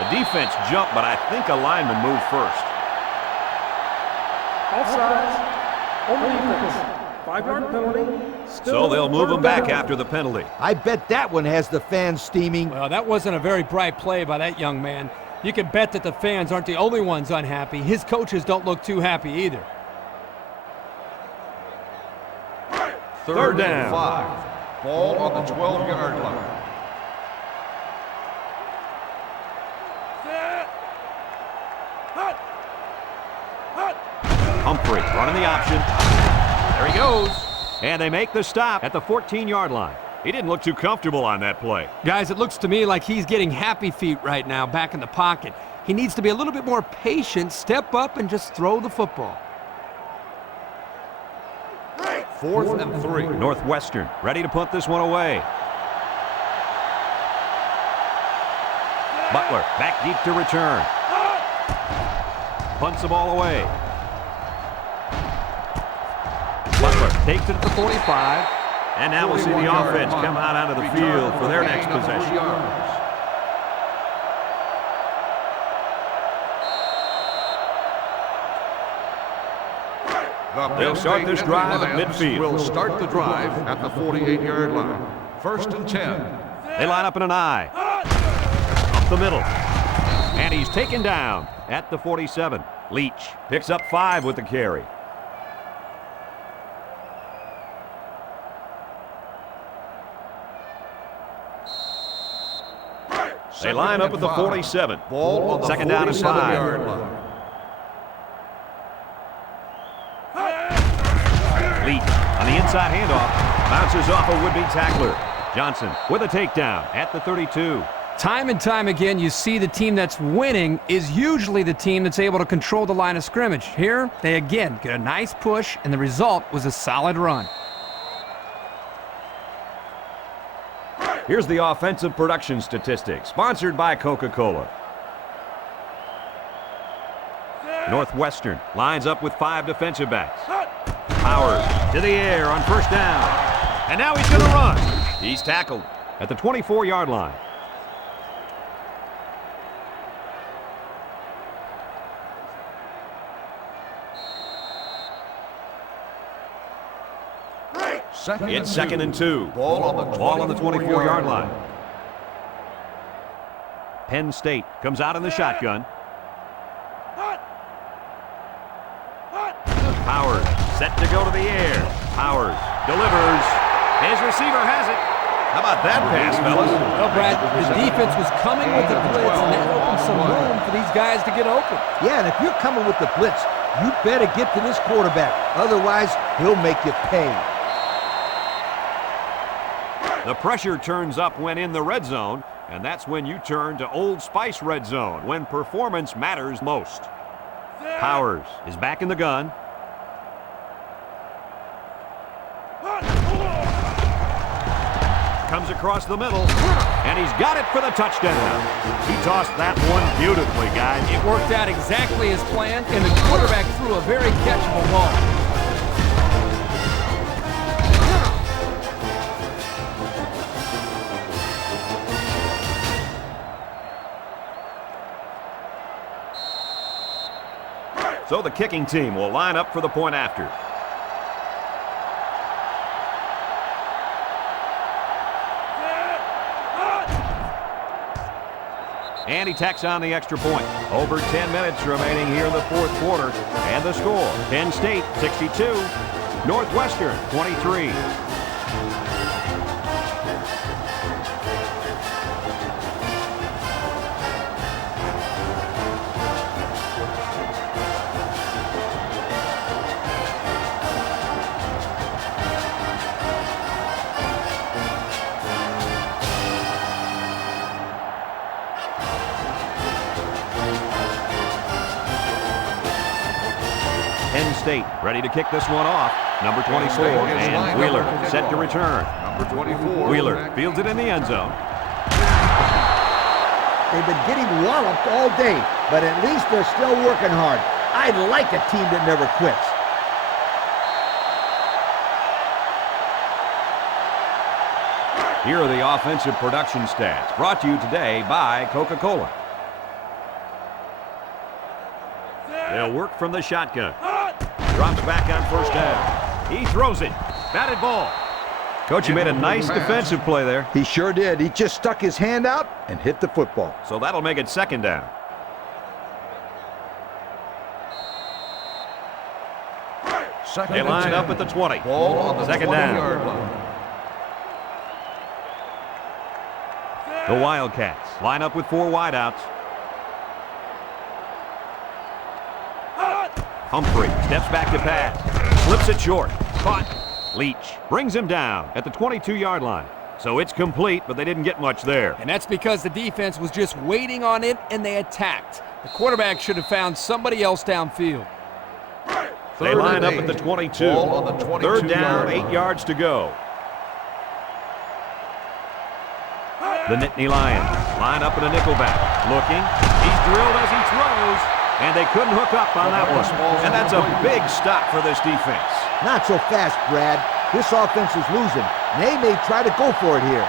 The defense jumped, but I think a lineman moved first. Offsides. On the defense. 5-yard penalty. So they'll move him back after the penalty. I bet that one has the fans steaming. Well, that wasn't a very bright play by that young man. You can bet that the fans aren't the only ones unhappy. His coaches don't look too happy either. Third down. 5. Ball on the 12-yard line. Humphrey running the option. There he goes. And they make the stop at the 14-yard line. He didn't look too comfortable on that play. Guys, it looks to me like he's getting happy feet right now back in the pocket. He needs to be a little bit more patient, step up, and just throw the football. 4th and 3. Northwestern ready to punt this one away. Butler back deep to return. Punts the ball away. Butler takes it at the 45. And now we'll see the offense come out onto the field for their next possession. They'll start this drive at midfield. Will start the drive at the 48-yard line. First and 10. They line up in an I. Up the middle. And he's taken down at the 47. Leach picks up 5 with the carry. They line up at the 47. Ball on the Second down and 47-yard 5. line. Leach on the inside handoff. Bounces off a would-be tackler. Johnson with a takedown at the 32. Time and time again, you see the team that's winning is usually the team that's able to control the line of scrimmage. Here, they again get a nice push, and the result was a solid run. Here's the offensive production statistics, sponsored by Coca-Cola. Northwestern lines up with 5 defensive backs. Powers to the air on first down. And now he's going to run. He's tackled at the 24-yard line. It's 2nd and 2. Ball on the 24-yard line. Penn State comes out in the shotgun. Powers set to go to the air. Powers delivers. His receiver has it. How about that pass, fellas? Well, Brad, the defense was coming with the blitz, and that opened some room for these guys to get open. Yeah, and if you're coming with the blitz, you better get to this quarterback. Otherwise, he'll make you pay. The pressure turns up when in the red zone, and that's when you turn to Old Spice red zone, when performance matters most. Powers is back in the gun. Comes across the middle, and he's got it for the touchdown. He tossed that one beautifully, guys. It worked out exactly as planned, and the quarterback threw a very catchable ball. So the kicking team will line up for the point after. And he tacks on the extra point. Over 10 minutes remaining here in the fourth quarter. And the score, Penn State 62, Northwestern 23. Penn State ready to kick this one off. Number 24, and Wheeler set to return. Number 24. Wheeler fields it in the end zone. They've been getting walloped all day, but at least they're still working hard. I like a team that never quits. Here are the offensive production stats, brought to you today by Coca-Cola. They'll work from the shotgun. Drops back on first down. He throws it. Batted ball. Coach, you made a nice defensive play there. He sure did. He just stuck his hand out and hit the football. So that'll make it 2nd down. They line up at the 20. Ball on the 2nd 20-yard down. line. The Wildcats line up with 4 wideouts. Humphrey steps back to pass. Slips it short. Caught. Leach brings him down at the 22-yard line. So it's complete, but they didn't get much there. And that's because the defense was just waiting on it, and they attacked. The quarterback should have found somebody else downfield. They line up at the 22. Ball on the 3rd down, 22-yard 8 line. yards to go. The Nittany Lions line up in a nickelback. Looking. He's drilled as he throws. And they couldn't hook up on that one. And that's a big stop for this defense. Not so fast, Brad. This offense is losing. They may try to go for it here.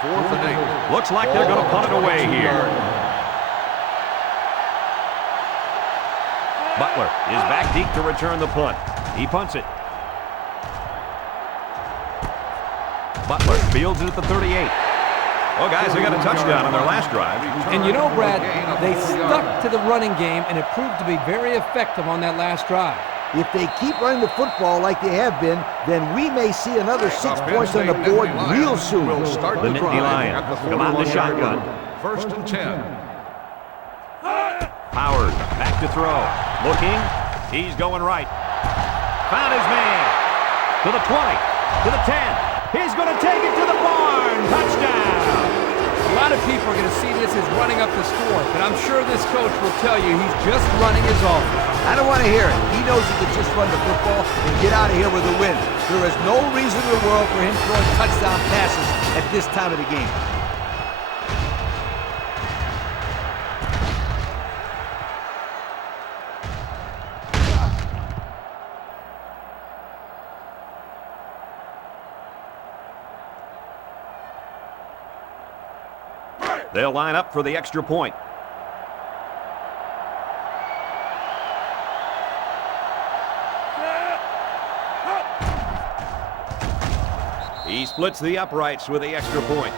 Fourth and 8. Looks like they're going to punt it away here. Butler is back deep to return the punt. He punts it. Butler fields it at the 38. Well, guys, they got a touchdown on their last drive. And you know, Brad, they stuck to the running game, and it proved to be very effective on that last drive. If they keep running the football like they have been, then we may see another 6 points on the board real soon. Will start The the Nittany drive Lions at the come out in the 41-yard shotgun. line. 1st and 10. Powers back to throw. Looking. He's going right. Found his man. to the 20, to the 10. He's going to take it to the barn. Touchdown. A lot of people are going to see this as running up the score, but I'm sure this coach will tell you he's just running his offense. I don't want to hear it. He knows he can just run the football and get out of here with a win. There is no reason in the world for him throwing touchdown passes at this time of the game. They'll line up for the extra point. He splits the uprights with the extra point.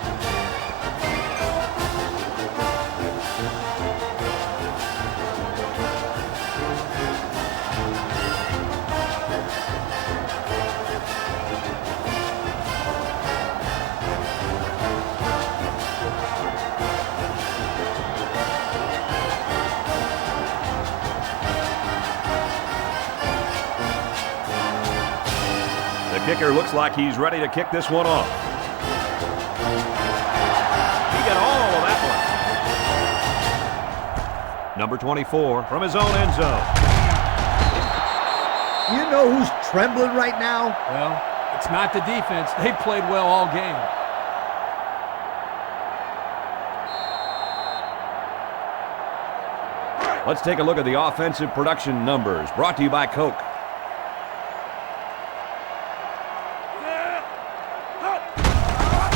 The kicker looks like he's ready to kick this one off. He got all of that one. Number 24 from his own end zone. You know who's trembling right now? Well, it's not the defense. They played well all game. Let's take a look at the offensive production numbers brought to you by Coke.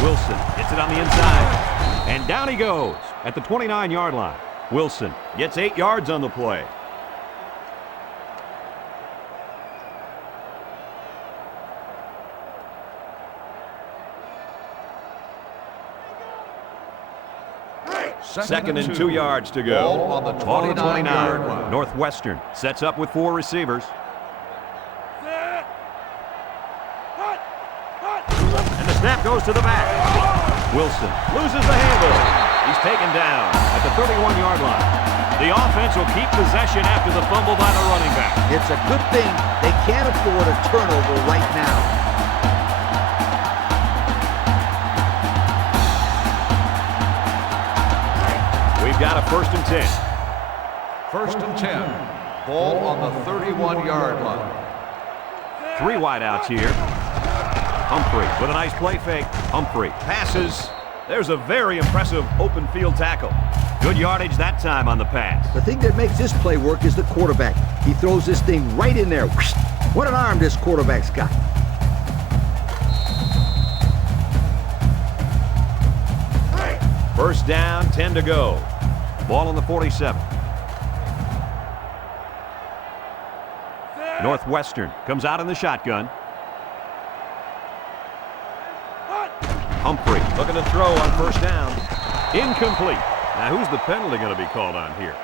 Wilson gets it on the inside, and down he goes at the 29-yard line. Wilson gets 8 yards on the play. Second and 2 yards to go. Ball on the 29-yard line. Northwestern sets up with 4 receivers. And the snap goes to the back. Wilson loses the handle. He's taken down at the 31-yard line. The offense will keep possession after the fumble by the running back. It's a good thing they can't afford a turnover right now. We've got a 1st and 10. 1st and 10. Ball on the 31-yard line. 3 wideouts here. Humphrey with a nice play fake. Humphrey passes. There's a very impressive open field tackle. Good yardage that time on the pass. The thing that makes this play work is the quarterback. He throws this thing right in there. What an arm this quarterback's got. First down, 10 to go. Ball on the 47. Northwestern comes out in the shotgun. Humphrey looking to throw on 1st down. Incomplete. Now who's the penalty going to be called on here?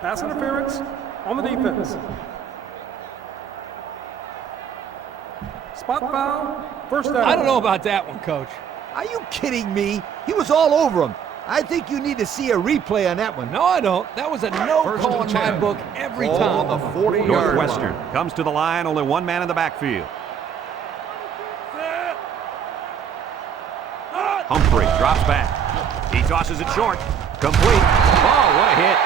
Pass interference on the defense. Spot foul, 1st down. I don't know about that one, Coach. Are you kidding me? He was all over him. I think you need to see a replay on that one. No, I don't. That was a no call in my book every Ball time. on the 40-yard Northwestern line. comes to the line, only 1 man in the backfield. Humphrey drops back. He tosses it short. Complete. Oh, what a hit.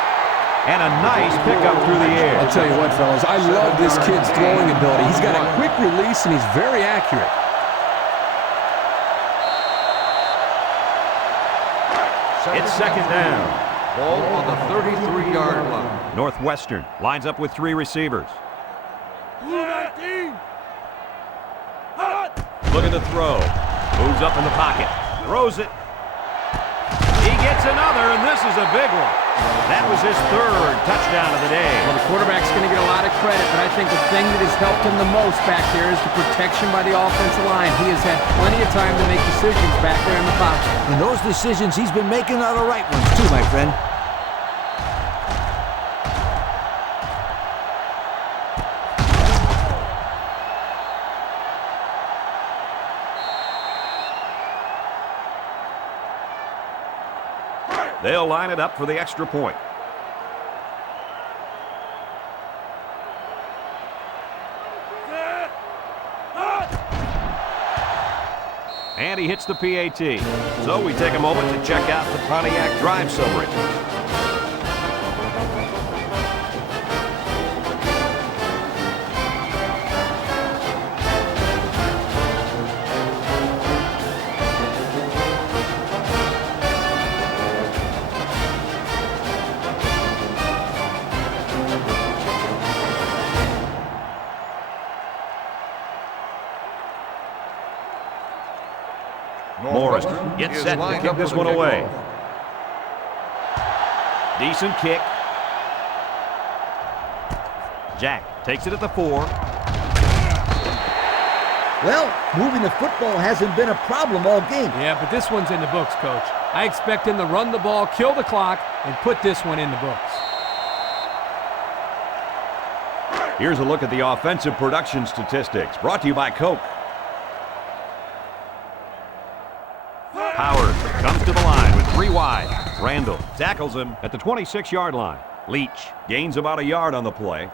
And a nice pickup through the air. I'll tell you what, fellas, I love this kid's throwing ability. He's got a quick release, and he's very accurate. It's 2nd down. Ball on the 33-yard line. Northwestern lines up with 3 receivers. Looking to throw. Moves up in the pocket. Throws it. He gets another, and this is a big one. That was his 3rd touchdown of the day. Well, the quarterback's going to get a lot of credit, but I think the thing that has helped him the most back there is the protection by the offensive line. He has had plenty of time to make decisions back there in the pocket. And those decisions he's been making are the right ones too, my friend. They'll line it up for the extra point. And he hits the PAT. So we take a moment to check out the Pontiac drive summary. Morris gets set to kick this one away. Decent kick. Jack takes it at the 4. Well, moving the football hasn't been a problem all game. Yeah, but this one's in the books, Coach. I expect him to run the ball, kill the clock, and put this one in the books. Here's a look at the offensive production statistics, brought to you by Coke. Howard comes to the line with 3 wide. Randall tackles him at the 26-yard line. Leach gains about a yard on the play.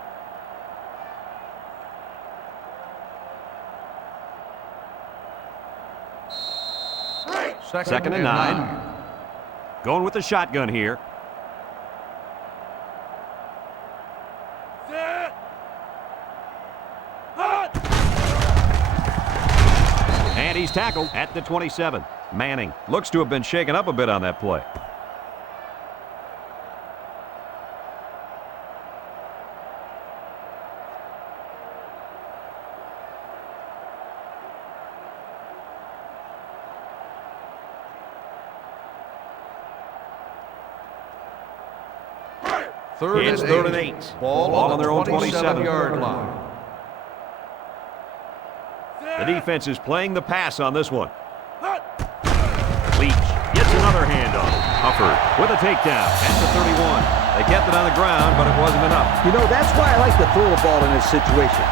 Second and 9. Going with the shotgun here. And he's tackled at the 27. Manning looks to have been shaken up a bit on that play. It's third and 8. Ball on their own 27-yard line. The defense is playing the pass on this one. Leach gets another handoff. Hufford with a takedown at the 31. They kept it on the ground, but it wasn't enough. You know, that's why I like to throw the ball in this situation.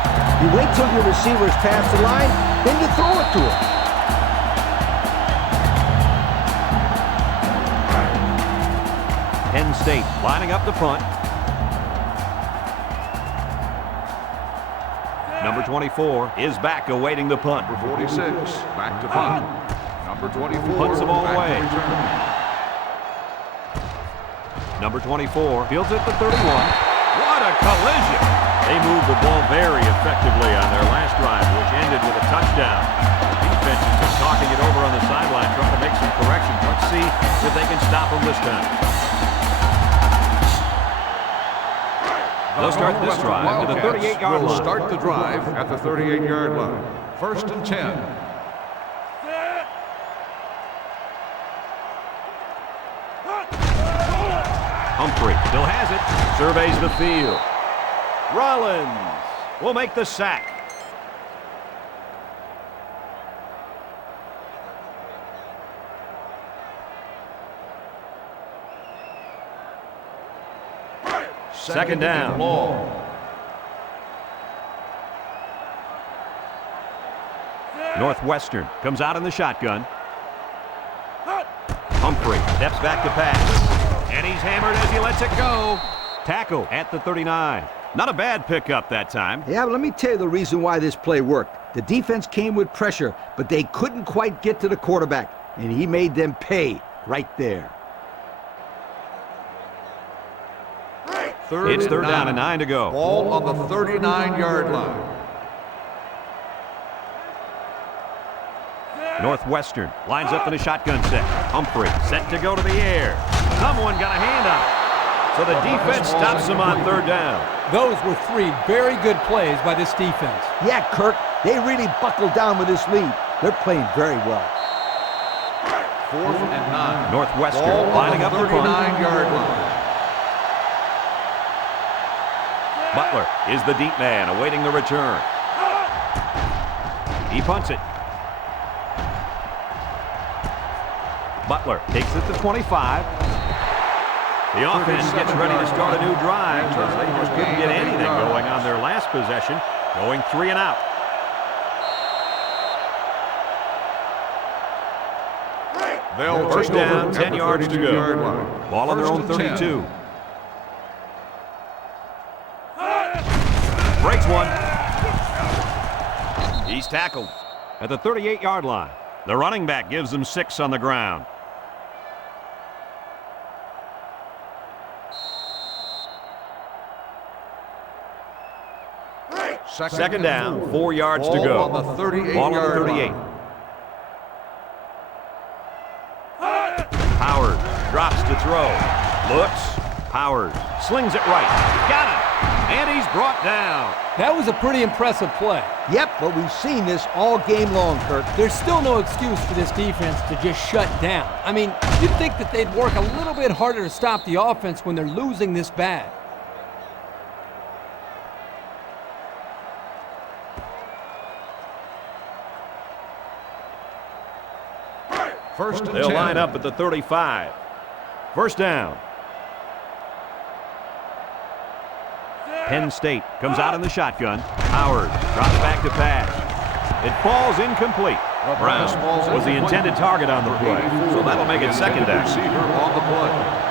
You wait till your receivers pass the line, then you throw it to them. Penn State lining up the punt. Number 24 is back awaiting the punt. Number 46, back to punt. Number 24, punts the ball back away. to return. Number 24 fields at the 31. What a collision! They moved the ball very effectively on their last drive, which ended with a touchdown. The defense has been talking it over on the sideline, trying to make some corrections. Let's see if they can stop them this time. They'll start this drive at the 38-yard line. Start the drive at the 38-yard line. First and 10. Humphrey still has it. Surveys the field. Rollins will make the sack. Second down. Northwestern comes out in the shotgun. Humphrey steps back to pass. And he's hammered as he lets it go. Tackle at the 39. Not a bad pickup that time. Yeah, but let me tell you the reason why this play worked. The defense came with pressure, but they couldn't quite get to the quarterback, and he made them pay right there. It's third down and 9 to go. Ball on the 39-yard line. Northwestern lines up in a shotgun set. Humphrey set to go to the air. Someone got a hand on it. So the defense stops him on third down. Those were 3 very good plays by this defense. Yeah, Kirk, they really buckled down with this lead. They're playing very well. Fourth and 9. Northwestern Ball lining up on the the punt. 39-yard line. Butler is the deep man awaiting the return. He punts it. Butler takes it to 25. The offense gets ready to start a new drive because they just couldn't get anything going on their last possession, going 3 and out. They'll First take down, over 10 at the yards to 32-yard go. line. Ball on their own First and 32. Breaks one. He's tackled at the 38-yard line. The running back gives them 6 on the ground. Second down, 4 yards to go. Ball on the 38 Ball on the 38. Powers drops to throw. Looks. Powers slings it right. Got it. And he's brought down. That was a pretty impressive play. Yep, but we've seen this all game long, Kirk. There's still no excuse for this defense to just shut down. I mean, you'd think that they'd work a little bit harder to stop the offense when they're losing this bad. They'll line up at the 35. First down. Penn State comes out in the shotgun. Powers drops back to pass. It falls incomplete. Brown was the intended target on the play, so that'll make it second down. Receiver on the play.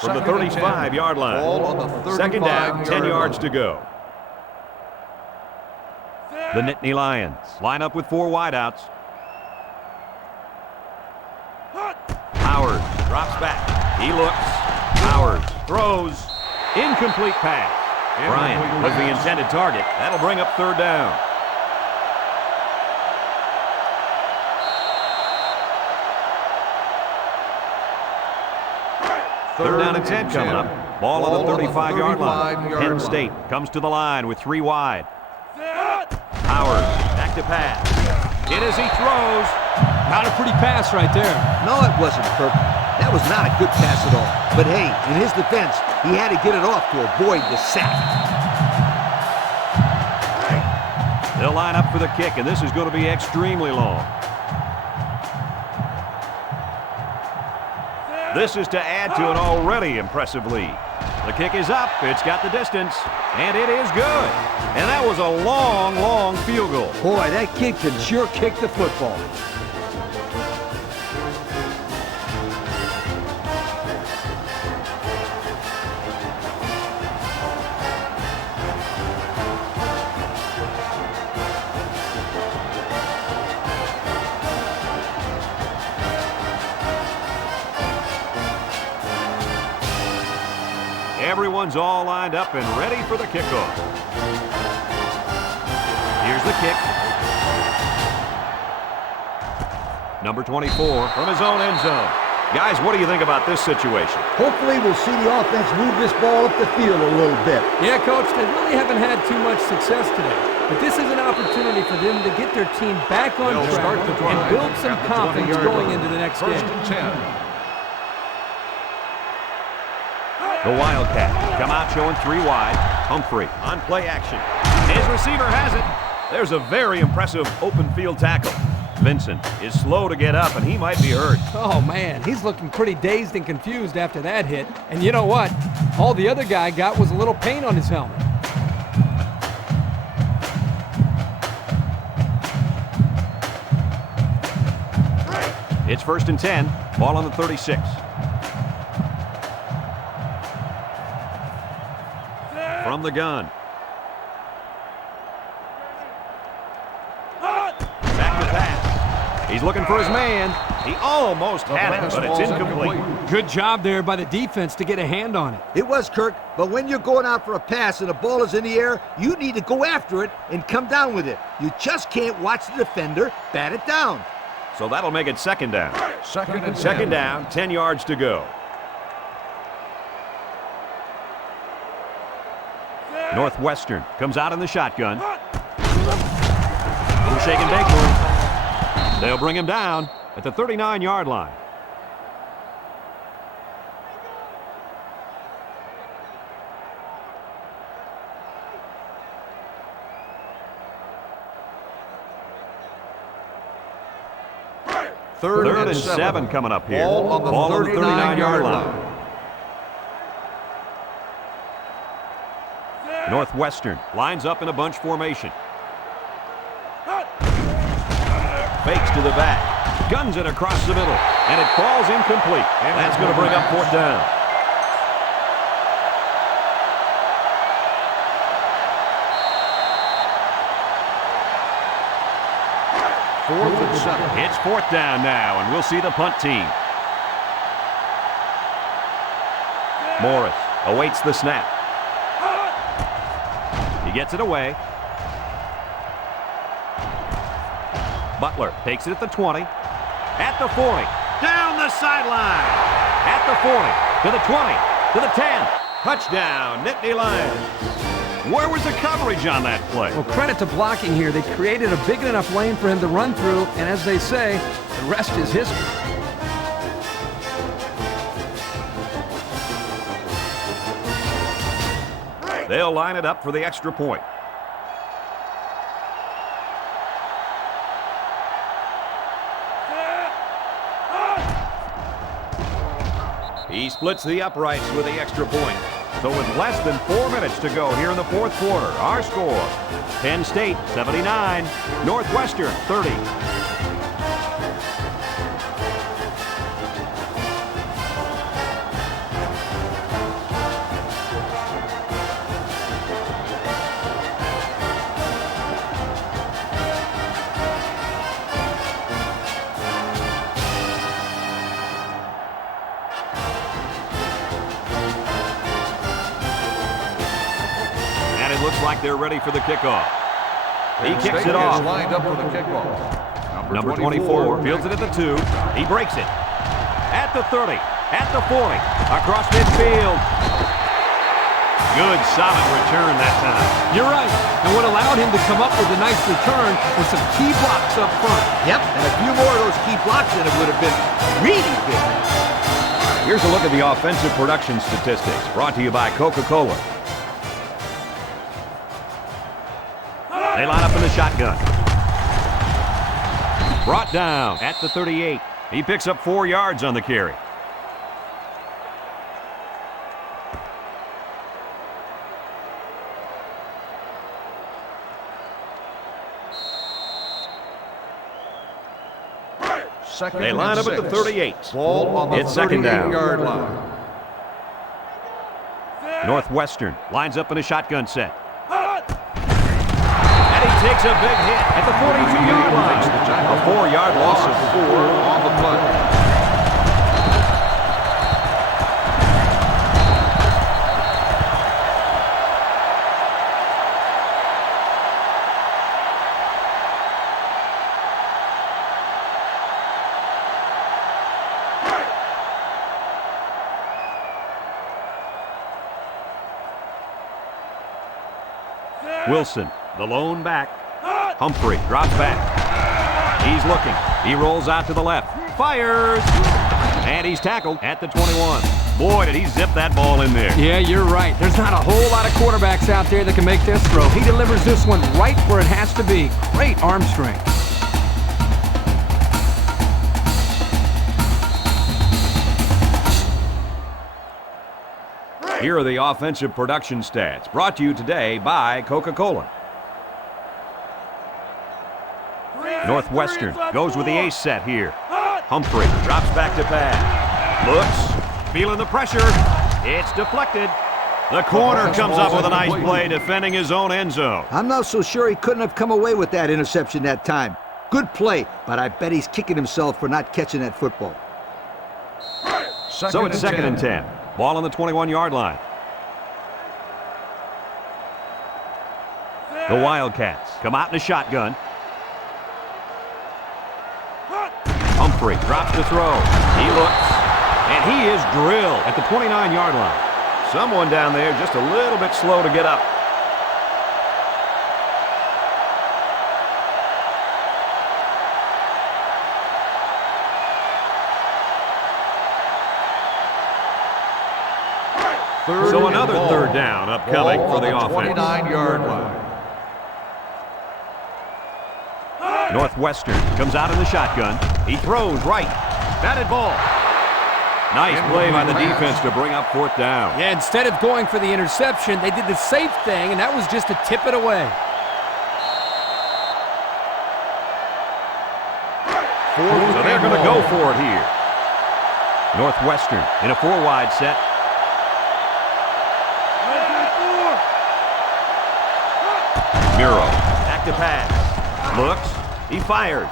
From the 35-yard line. Ball on the 35 Second down, 10 yards line. to go. The Nittany Lions line up with 4 wideouts. Powers drops back. He looks. Powers throws. Incomplete pass. Bryant was the intended target. That'll bring up third down. Third down and 10 coming up. Ball on the 35-yard line. Penn State comes to the line with 3 wide. Powers back to pass. In as he throws. Not a pretty pass right there. No, it wasn't, Kirk. That was not a good pass at all. But hey, in his defense, he had to get it off to avoid the sack. They'll line up for the kick, and this is going to be extremely long. This is to add to an already impressive lead. The kick is up. It's got the distance, and it is good. And that was a long, long field goal. Boy, that kid can sure kick the football. Everyone's all lined up and ready for the kickoff. Here's the kick. Number 24 from his own end zone. Guys, what do you think about this situation? Hopefully we'll see the offense move this ball up the field a little bit. Yeah, Coach, they really haven't had too much success today. But this is an opportunity for them to get their team back on track and build some confidence going into the next game. First and 10. The Wildcats come out showing 3 wide. Humphrey on play action. His receiver has it. There's a very impressive open field tackle. Vincent is slow to get up, and he might be hurt. Oh, man, he's looking pretty dazed and confused after that hit. And you know what? All the other guy got was a little paint on his helmet. It's first and 10. Ball on the 36. From the gun. Back to pass. He's looking for his man. He almost had it, but it's incomplete. Good job there by the defense to get a hand on it. It was, Kirk, but when you're going out for a pass and the ball is in the air, you need to go after it and come down with it. You just can't watch the defender bat it down. So that'll make it second down. Second down, 10 yards to go. Northwestern comes out in the shotgun. Little shake and bake move. They'll bring him down at the 39-yard line. Third and 7 coming up here. Ball on the 39-yard line. Northwestern lines up in a bunch formation. Fakes to the back. Guns it across the middle. And it falls incomplete. And that's going to bring up fourth down. 4th and 7. It's 4th down now, and we'll see the punt team. Morris awaits the snap. He gets it away. Butler takes it at the 20, at the 40, down the sideline, at the 40, to the 20, to the 10. Touchdown, Nittany Lions. Where was the coverage on that play? Well, credit to blocking here. They created a big enough lane for him to run through, and as they say, the rest is history. They'll line it up for the extra point. He splits the uprights with the extra point. So with less than 4 minutes to go here in the 4th quarter, our score, Penn State 79, Northwestern 30. Looks like they're ready for the kickoff. He kicks it off. Lined up for the kickoff. Number 24 fields it at the 2. He breaks it. At the 30. At the 40. Across midfield. Good, solid return that time. You're right. And what allowed him to come up with a nice return was some key blocks up front. Yep, and a few more of those key blocks and it would have been really big. Here's a look at the offensive production statistics brought to you by Coca-Cola. They line up in the shotgun. Brought down at the 38. He picks up 4 yards on the carry. They line up at the 38. Ball on the It's second down. 38-yard line. Northwestern lines up in a shotgun set. And he takes a big hit at the 42-yard line. A 4-yard loss of 4 on the play. Wilson, the lone back. Humphrey drops back. He's looking. He rolls out to the left. Fires! And he's tackled at the 21. Boy, did he zip that ball in there. Yeah, you're right. There's not a whole lot of quarterbacks out there that can make this throw. He delivers this one right where it has to be. Great arm strength. Here are the offensive production stats brought to you today by Coca-Cola. Northwestern goes with the ace set here. Humphrey drops back to pass. Looks, feeling the pressure. It's deflected. The corner comes up with a nice play defending his own end zone. I'm not so sure he couldn't have come away with that interception that time. Good play, but I bet he's kicking himself for not catching that football. So it's second and 10. Ball on the 21-yard line. The Wildcats come out in a shotgun. Humphrey drops to throw. He looks, and he is drilled at the 29-yard line. Someone down there just a little bit slow to get up. So another third down upcoming for the offense. 29-yard line. Northwestern comes out in the shotgun. He throws right. Batted ball. Nice play by the defense to bring up fourth down. Yeah, instead of going for the interception, they did the safe thing, and that was just to tip it away. So they're going to go for it here. Northwestern in a 4-wide set. Miro, back to pass. Looks, he fires.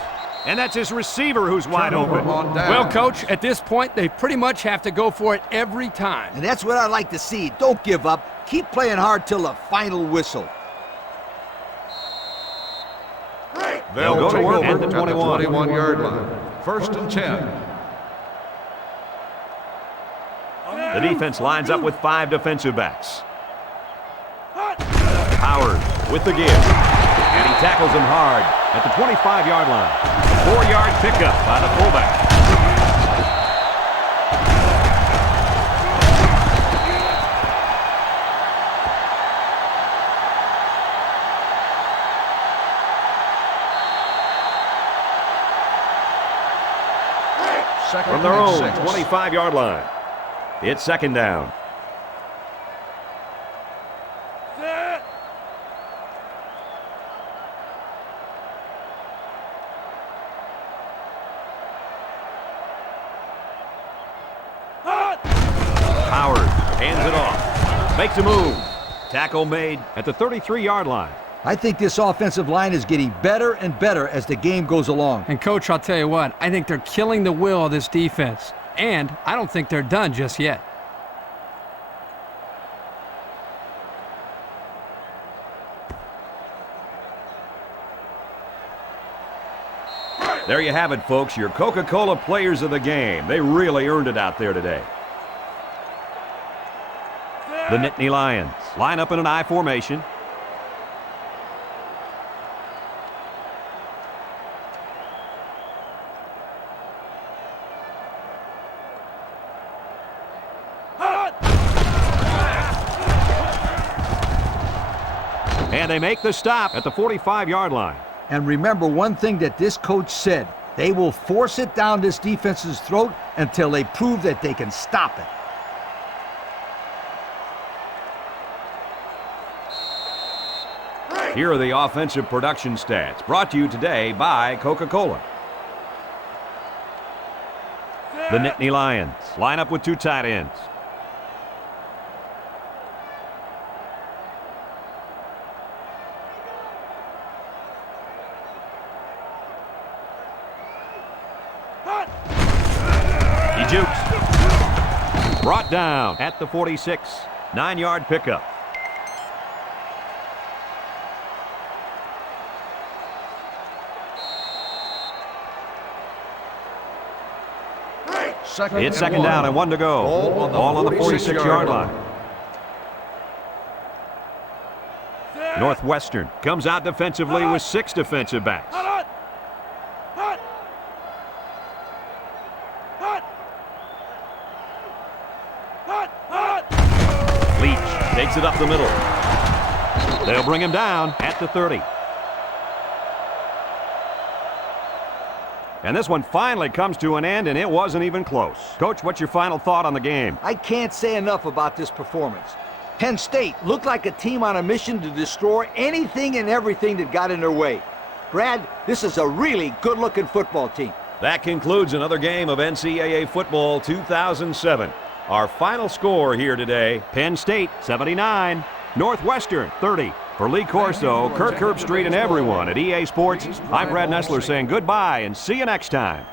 And that's his receiver who's wide open. Well, Coach, at this point, they pretty much have to go for it every time. And that's what I like to see. Don't give up. Keep playing hard till the final whistle. They'll go to work at the 21. 21-yard line. 1st and 10. The defense lines up with 5 defensive backs. Howard with the give. And he tackles him hard at the 25-yard line. 4-yard pickup by the fullback. From their own 25-yard line. It's 2nd down. Howard hands it off. Makes a move. Tackle made at the 33-yard line. I think this offensive line is getting better and better as the game goes along. And, Coach, I'll tell you what, I think they're killing the will of this defense. And I don't think they're done just yet. There you have it, folks, your Coca-Cola players of the game. They really earned it out there today. The Nittany Lions line up in an I formation. And they make the stop at the 45-yard line. And remember one thing that this coach said. They will force it down this defense's throat until they prove that they can stop it. Here are the offensive production stats, brought to you today by Coca-Cola. The Nittany Lions line up with 2 tight ends. He jukes. Brought down at the 46. 9-yard pickup. It's 2nd down and 1 to go. Ball on the 46-yard line. Northwestern comes out defensively with 6 defensive backs. Leach takes it up the middle. They'll bring him down at the 30. And this one finally comes to an end, and it wasn't even close. Coach, what's your final thought on the game? I can't say enough about this performance. Penn State looked like a team on a mission to destroy anything and everything that got in their way. Brad, this is a really good-looking football team. That concludes another game of NCAA Football 2007. Our final score here today, Penn State 79, Northwestern 30. For Lee Corso, Kirk Herbstreit, and everyone at EA Sports, I'm Brad Nessler saying goodbye and see you next time.